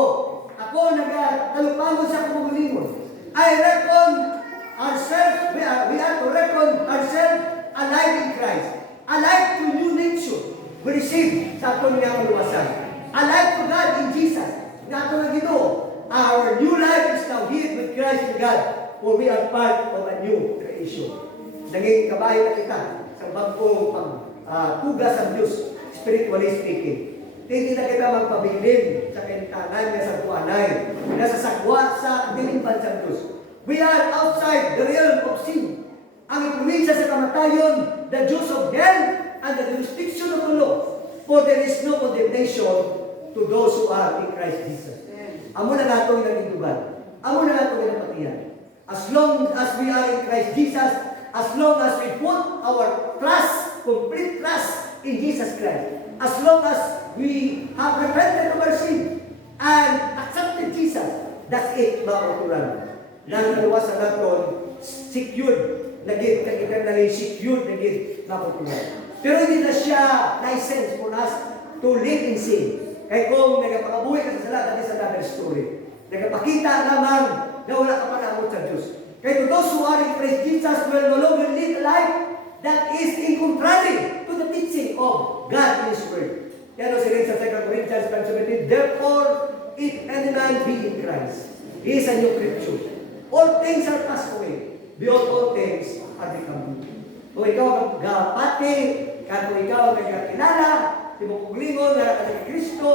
ako nagtalupangon sa kumulimon. I reckon ourselves, we are to reckon ourselves alive in Christ. Alive to new nature. We receive sa atong nga kaluwasan. Alive to God in Jesus. Nga atong Ginoo. Our new life is now hid with Christ in God, for we are part of a new creation. Naging kabayo na kita sa bagong pagtugas ng Diyos, spiritually speaking. Hindi na kita magpabilin sa kintanan nga sa buwanay, na sa sagwa sa dilimpan sa Diyos. We are outside the realm of sin. Ang influensya sa kamatayon, the Jews of hell, and the jurisdiction of the law. For there is no condemnation to those who are in Christ Jesus. Amo na nato yung dugan. Amo na nato yung napatiyan. As long as we are in Christ Jesus, as long as we put our trust, complete trust in Jesus Christ, as long as we have repented of our sin and accepted Jesus, that's it, mga kuturan. Nang naluwasan natin, secured, naging eternally secured, naging mga kuturan. Pero hindi na siya license for us to live in sin. Kaya kung nagpakabuhi ka sa sala, that is another story. Nagpakita naman na wala ka panamot sa Diyos. Kaya to those who are in Christ Jesus will no longer live a life that is in contrary to the teaching of God in His Word. Yan o sila sa 2 Corinthians 5:17, therefore, if any man be in Christ, he is a new creature. All things are passed away. Behold, all things are become new. Kung ikaw ang gapati, kung ikaw ang nagkakilala, di mo kuglingon, nga ka Kristo,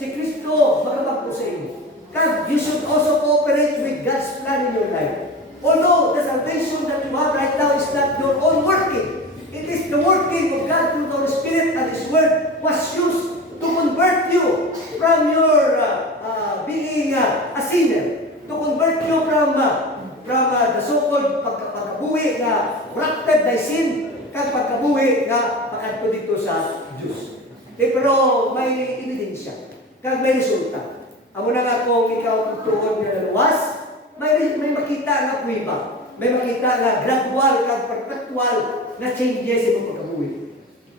si Kristo, magabag po sa inyo. God, you should also cooperate with God's plan in your life. Although the salvation that you have right now is not your own working, it is the working of God through the Holy Spirit, and His Word was used to convert you from your being a sinner, to convert you from the so-called pagkabuhi na corrupted by sin, kag pagkabuhi na pagkanto dito sa Diyos. Pero may ebidensya, kag may resulta. Amo na nga kung ikaw tuon nga luwas, may makita nga kuiba, may makita nga gradual kag perpetual na changes sa imong pagkabuhi.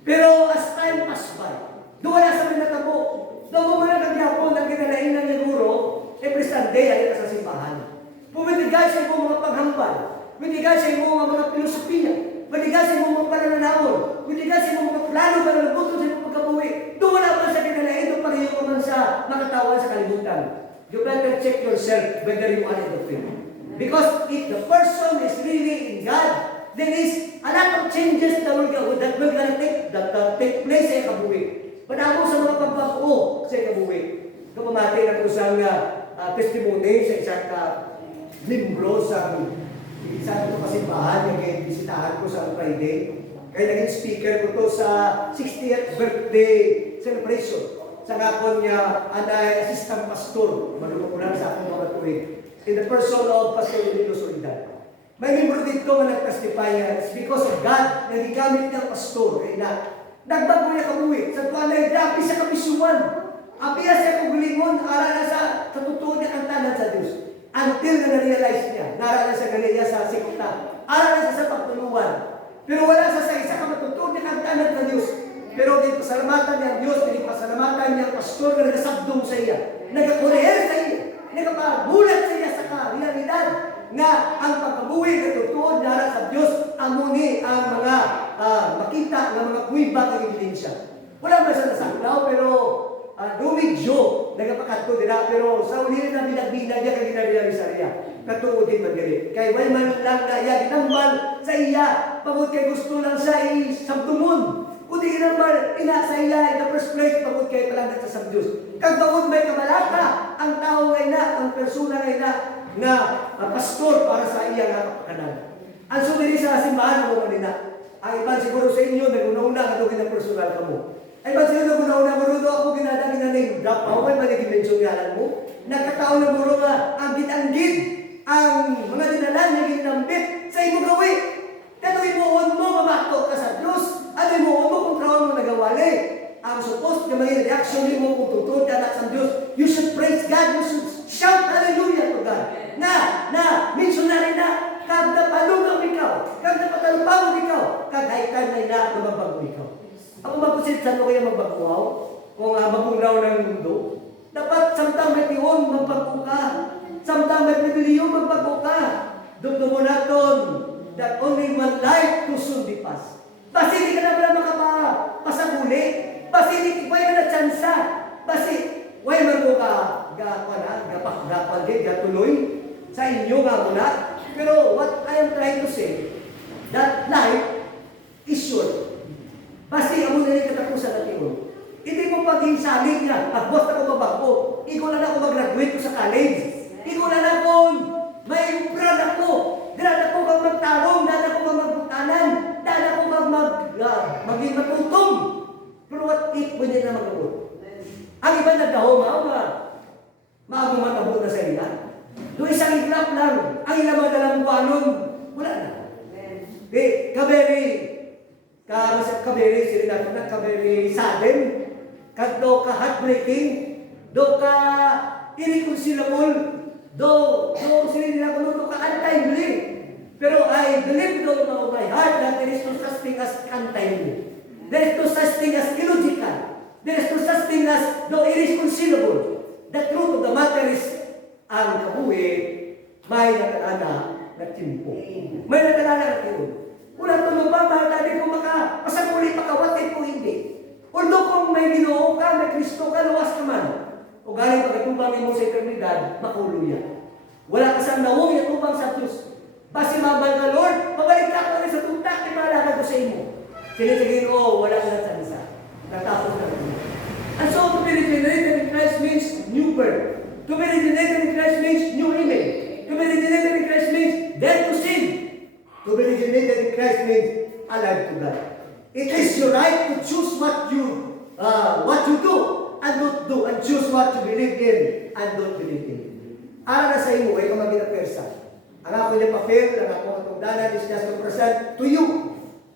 Pero as time pass by, doon na sa pinatabo, doon mo na nagyapon ang kinalain ng Neguro, every Sunday ay sa simbahan. Pumitigay sa imong mga paghambal, pumitigay sa imong mga filosofiya, pumitigay sa imong mga pananawon, pumitigay sa imong mga plano para nabuto sa imong pagkabuhi. Doon na pa sa kinalain, doon pareho ka man sa makatawan sa kalibutan. You better check yourself whether you are in the faith. Because if the person is really in God, there is a lot of changes that will take place sa kabuhi. Panamo sa mga pagbabago sa kabuhi. Kapamati na ko sa testimony sa isang limbro sa isang pasimbahan na bisitahan ko sa Friday. Kaya naging speaker ko to sa 60th birthday celebration. Sa ngakon niya, anay assistant pastor, malukunan sa akong mga tuwid, in the person of Pastor Emilio Soledad. May membro dito nga nag-testify niya, it's because of God, na gigamit niya pastor, nagbago niya kabuhi, sa tuwan na dapi sa kapisuan, apiya siya kugulingon, ara na sa totoo niya ang tanan sa Diyos. Until na na-realize niya, nara na sa Galilea sa Sikuta, Aral sa pagtulungan. Pero wala sa isa ka matutuod niya kantanan ng Diyos. Pero pasalamatan niya ang Diyos, pasalamatan niya ang pastor na nagasabdong sa iya. Nagakureher sa iya. Nagapagulat sa iya sa realidad na ang pagkabuhi na tutuod na sa Diyos amuni ang mga makita ng mga kuiba ng ebidensya. Wala ba sa nasanglaw, pero rumidyo, nagapakatko nila, pero sa uli na binagbina niya kag ginariyari sa iya. Katuod din magdiri. Kay way man lang na iya ginambal sa iya, pagod kay gusto lang sa sabtumon. Kundi ginambal, ina sa iya, in the first place, pagod kay palangat sa Diyos. Kag pagod may kamalaka, ang tao ngay na, ang persona ngay na pastor para sa iya nga kapakanan. Ang sumiri sa simbahan mo kanina, ang iban siguro sa inyo, nag-una-una ka doon personal ka mo. Ay ba sila nag-una-una, marudo ako ginadang na name drop, ako may managimensyon ngalan mo. Nagkataon na muro nga, ang gid-anggid, ang mga dinalan niya ginambit sa imo gawi. Kano imuon mo, mamato ka sa Diyos. Ano imuon mo kung kaon mo nagawali. Ang supposed na maging reaction mo kung tutulad ka anak sa Diyos, you should praise God, you should shout hallelujah to God. Na, missionary na, kag napalungaw ikaw, kag napatalupang ikaw, kag haikan na ina mababago ikaw. Ako magpusit sa ano kaya magbaguaw? Kung magpungraw ng mundo, dapat samtang may tiyon, magbago ka. Samtang may pribiliyo, magbago ka. Doon mo naton, that only one life to soon be passed. Basi hindi ka na pala makapasaguli. Basi hindi ka na tsansa. Basi, way man ka gatuloy sa inyo nga muna. Pero what I am trying to say, that life is short. Basi, amo na rin katapusan natin ko. Hindi mo pag-insalig na, basta ko mabago. Ikaw na ako mag-graduate ko sa college. Ikaw na ako, may upran ako. Dahil ako kang magtarong, dahil ako kang magbutanan, dahil ako kang maging matutong. Pero what if pwede na mag-abot? Ang iba nagdahong, maabong matabot na sa ila. Doon isang iglap lang, ang ilang mga dalang buwanon, wala na. Kaberi, sila natin na kaberi sudden, do ka heartbreaking, do ka irreconcilable, do sila nila kung do ka untimely. Pero I believe though of my heart that there is no such thing as untimely. There is no such thing as illogical. There is no such thing as no irreconcilable. The truth of the matter is, ang kabuhi, may nakalana na timpo. May nakalana na timpo. Ulang tumaba, mahal kung makapasaguli pagkawatin kung hindi. Although kung may Ginoo ka, may Kristo ka, luwas ka man. O galing pagkatubang mo sa eternidad, makuluya. Wala ka sa nawong yatubang sa Diyos. Basi mabal ka, Lord, pabalik ka ako sa tuntak, imalagad ko sa imo. Sinitagin ko, wala ka na sansa. Natapos na rin. And so, to be regenerated in Christ means new birth. To be regenerated in Christ means new image. To be regenerated in Christ means dead to sin. To be regenerated in Christ means alive to God. It is your right to choose what you do and don't do, and choose what you believe in and don't believe in. Ara na sa imo, ay kamagin na persa. Ang ako niya papel, ang ako matungdanan is just to present to you.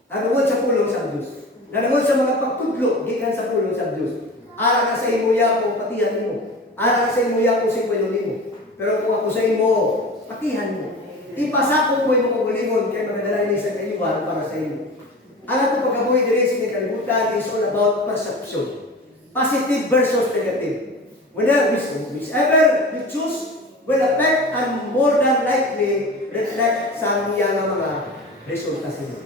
Nanungod sa pulong sa Diyos. Nanungod sa mga pagtudlo, gikan sa pulong sa Diyos. Ara na sa imo ya kung patihan mo. Ara na sa imo ya kung sikwelo mo. Pero kung ako sa imo, patihan mo. Ipasako mo yung magulingon kaya magdala sa kaiwan para sa imo. Ang ato pagkabuhi diri sa kalibutan is all about perception. Positive versus negative. Whichever you choose will affect and more than likely reflect sa iya nga mga resulta sa inyo.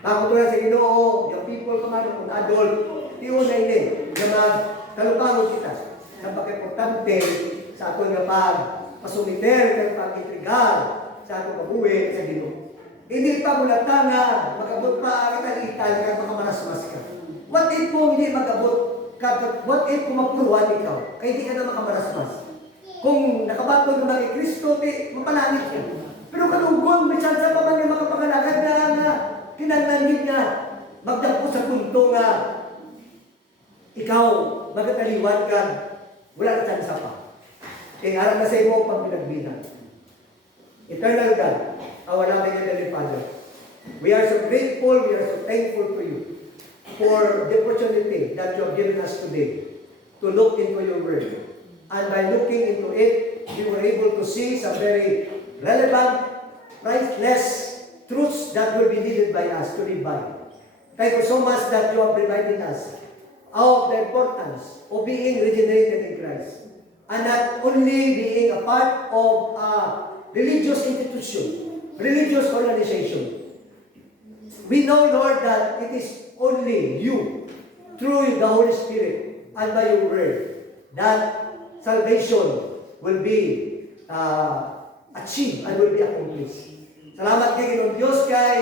Pagkutulan sa Ginoo, yung people kumano kung adult, tiyo na ini, na magtalupangon kita sa pagkimportante sa ato nga pagpasumiter, kaya pag-intrigar sa ato kabuhi sa Ginoo. Hindi pa mula tanga, magabot pa ang katalitan, kaya makamarasmas ka. What if kung hindi magabot, what if kung magpuruan ikaw, kaya hindi ka na makamarasmas. Kung nakabatong naman kay Kristo, mapalangit ka. Pero kalungkong, may sansa pa man yung makapangalagad na kinanangin nga, magdampo sa punto nga, ikaw, magkataliwan ka, wala na sansa pa. Kaya harap na sa iyo pang pinagbinan. Eternal God, our loving Heavenly Father, we are so grateful, we are so thankful to you for the opportunity that you have given us today to look into your word. And by looking into it, we were able to see some very relevant, priceless truths that will be needed by us to live by. Thank you so much that you have reminded us of the importance of being regenerated in Christ. And not only being a part of a religious institution, religious organization. We know, Lord, that it is only you, through the Holy Spirit and by your word, that salvation will be achieved and will be accomplished. Salamat kay Ginoong Diyos kay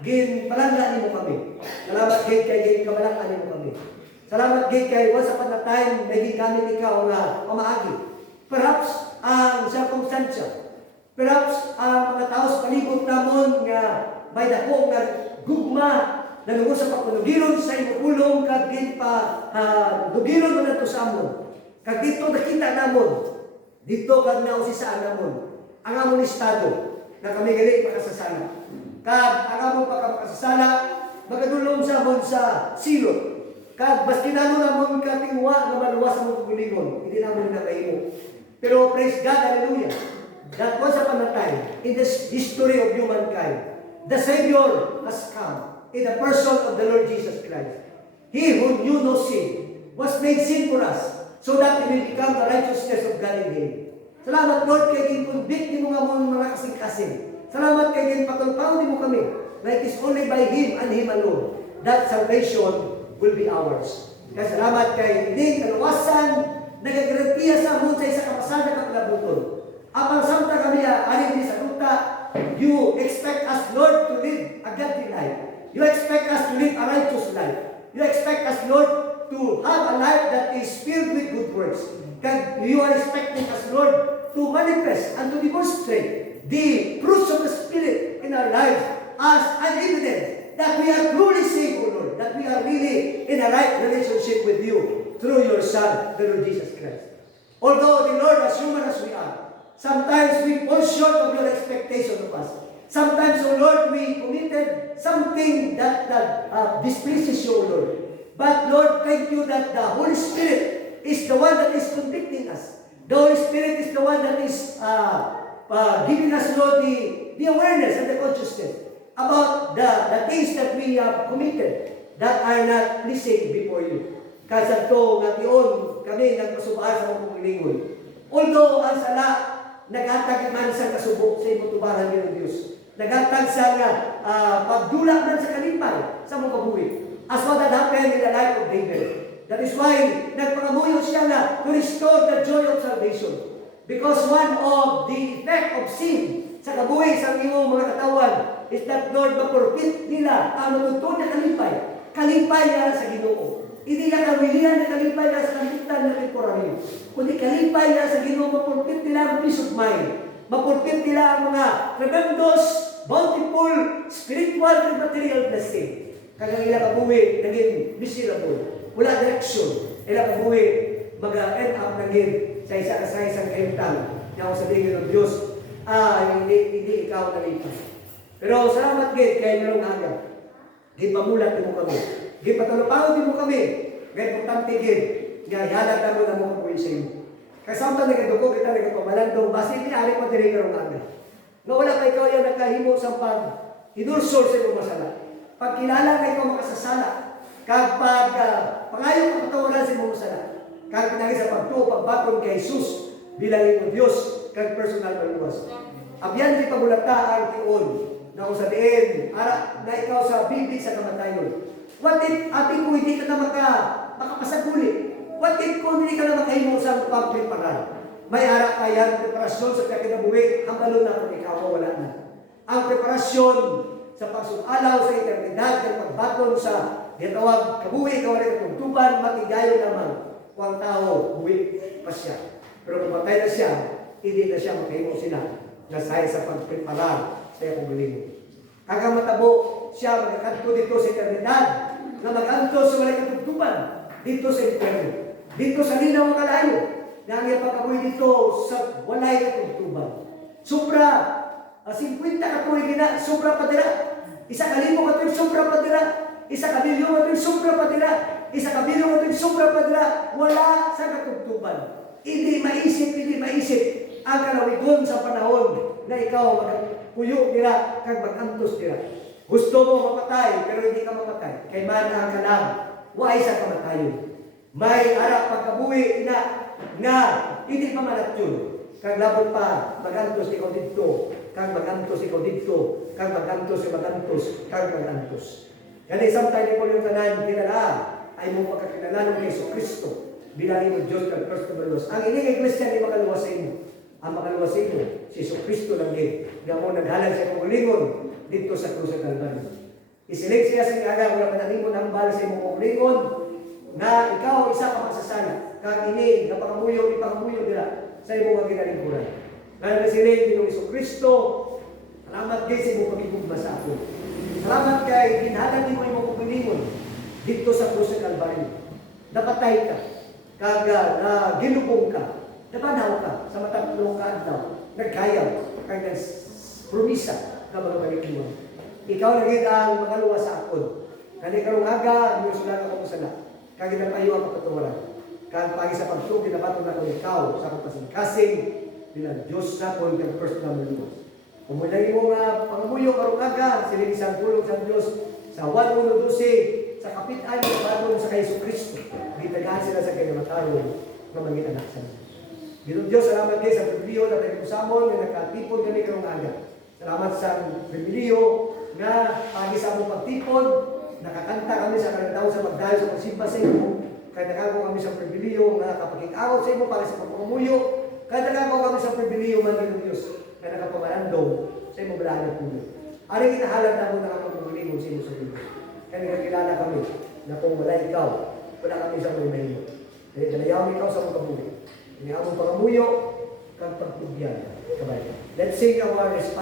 ginpalangga nimo kami. Salamat kay ginkabalangga nimo kami. Salamat kay once upon a time may gigamit ikaw nga pamaagi. Perhaps ang circumstance, perhaps ang mga tao sa palibot namon nga may dako nga gugma na lungo sa pagpanugiron sa imong pulong kag dugiron man nato sa amon. Kag dito nakita namon, dito kag nausisaan namon ang among estado na kami gali makasasala. Kag ang among pagkamakasasala magadulong sa amon sa silot. Kag bas kinano namon katingwa nga maluwas ang paggulingon, hindi namon na kahimo. Pero praise God, hallelujah, that once upon a time, in this history of humankind, the Savior has come in the person of the Lord Jesus Christ. He who knew no sin was made sin for us, so that we may become the righteousness of God in Him. Salamat, Lord, kay ginconvict mo nga mong mga kasing-kasing. Salamat kay ginpatulpaw mo kami, na it is only by Him and Him alone that salvation will be ours. Kaya salamat kay hindi kaluwasan, nagagarantiya sa amon sa isa kapasada ka palabuton. Apang samta kami alin sa duta, you expect us, Lord, to live a godly life. You expect us to live a righteous life. You expect us, Lord, to have a life that is filled with good works. Kaya you are expecting us, Lord, to manifest and to demonstrate the fruits of the Spirit in our lives as an evidence that we are truly saved, O Lord, that we are really in a right relationship with you through your Son, the Lord Jesus Christ. Although the Lord, as human as we are, sometimes we fall short of your expectation of us. Sometimes, O Lord, we committed something that displeases you, O Lord. But Lord, thank you that the Holy Spirit is the one that is convicting us. The Holy Spirit is the one that is giving us, Lord, the awareness and the consciousness about the things that we have committed that are not pleasing before you. Kasi ito, nga tiyon, kami nagpasubaan sa mga paglingon. Although ang sala, naghatag man sa kasubok sa imong tubaran ng Diyos. Naghatag sa pagdula man sa kalipay sa mga kabuhi. As what had happened in the life of David. That is why nagpangamuyo siya na to restore the joy of salvation. Because one of the effect of sin sa kabuhi sa iyong mga katawan is that, Lord, mapurpit nila ang matutod na kalipay. Kalipay na sa Ginoo. Hindi na kawilihan na kalipay na sa kalimutan na temporary. Kundi kalipay na sa Ginoo, mapurpit nila ang peace of mind. Mapurpit nila ang mga tremendous, bountiful, spiritual and material blessing. Kagang ilang kabuhi, naging miserable. Wala direction. Ilang kabuhi, mag-end up naging sa isang kahimtang na ako sabihin ng Diyos, hindi ikaw nalipay. Pero salamat gid kay merong aga. Gipamulat mo kami. Gipatulpaw mo kami. Gay importante gid nga ihalag na mo na mo kabuhi sa imo. Kasamtang nagadugo kita nagapamalandong basi ni ari pa diri karong aga. Nga wala kay ikaw yan nakahimo sa pag inursol sa imong masala. Pagkilala kay ikaw makasasala. Kag pangayo pagtawaran sa imong masala. Kag pinagi sa pagtuo pagbaton kay Jesus bilang imong Dios kag personal paluwas. Abyan di pagulata ang tiyon na kung sabihin, na ikaw sa bibig sa kamatayon. What if, ati ko hindi ka na makapasaguli? What if kung hindi ka na makahimo sa pagpreparar? May ara kaya preparasyon sa kakinabuhi, ang balon na kung ikaw wala na. Ang preparasyon sa pagsumalaw sa eternidad, at pagbaton sa ginawag kabuhi, ikaw rin katungtuban, matigayon naman kung ang tao, buwi pa siya. Pero kung patay na siya, hindi na siya makahimo sila na sa pagpreparar sa iyong galing. Kagamatabo siya magkanto dito sa eternidad, na maganto sa walay katugtuban dito sa inferno, dito sa linaw ng kalayo, na ang iyong pagkabuhi dito sa walay katugtuban. Sobra, 50 katuloy gina, sobra pa dira. Isa kalimo katuloy, sobra pa dira. Isa kabilyo katuloy, sobra pa dira. Isa kabilyo katuloy, sobra pa dira. Wala sa katugtuban. Hindi maisip ang kalawigon sa panahon na ikaw magpuyo dira kag magantos dira. Gusto mo mamatay pero hindi ka mamatay. Kay mana ka lang, wa isa ka matayon. May ara pagkabuhi nga hindi pa malatyon. Kag labot pa magantos ikaw didto, kag magantos ikaw didto, kag magantos kag magantos. Kani samtay ni yung tanan kilala ay mo pagkakilala ng Yesu Kristo bilang imo Dios kag Kristo maluwas. Ang ining iglesia ni makaluwas sa imo. Ang makaluwas sa imo si Yesu Kristo lang gid. Nga mo naghalad sa kulingon dito sa krus sa Kalbaryo. Isilig siya sa aga wala panahimon ang bala sa imong kulingon na ikaw isa ka magsasala. Kag ini ipangamuyo dira sa imong ginalingkuran. Kaya nasiling Ginoong Hesus Kristo, salamat kay sa imong pagigugma sa ako. Salamat kay ginhanan nimo imong kulingon dito sa krus sa Kalbaryo. Napatay ka, kag ginubong ka, napanaw ka sa matang ka adlaw, nagkayaw, kag promisa ka mga paligid. Ikaw na gid ang magaluwa sa akon. Kani karong aga, Dios lang ako sa na. Kag ginapayo ang kapatuwaran. Kag pagi sa pagtuog ginabaton na ko ikaw sa akong kasing-kasing bilang Dios sa kon kag personal maluwas. Kumulay mo nga pangamuyo karong aga, siling isang pulong sa Dios sa 1:12 sa kapit-an ng bagong sa Hesus Kristo. Gitagahan sila sa kinamatarong na mangin anak sa Dios. Ginoo Dios, salamat kayo sa pribilehiyo na pagkusamon nga nakatipon kami karong aga. Salamat sa pribilehiyo nga pagi sa among pagtipon, nakakanta kami sa kanang sa pagdayo sa pagsimba sa imo. Kaya nakako kami sa pribilehiyo nga nakapakig-awat sa imo para sa pagpamuyo. Kaya nakako kami sa pribilehiyo man Ginoo Dios nga nakapamalandong sa imo balahan ng puno. Ari kinahalad na mo nakapagpamulimon sa imo sa Dios. Kaya nagkakilala kami na kung wala ikaw, wala kami sa mga mahimo. Kaya dalayaw ikaw sa mga buhay. Ini among pangamuyo kang pagtugyan. Kabay. Let's sing our response.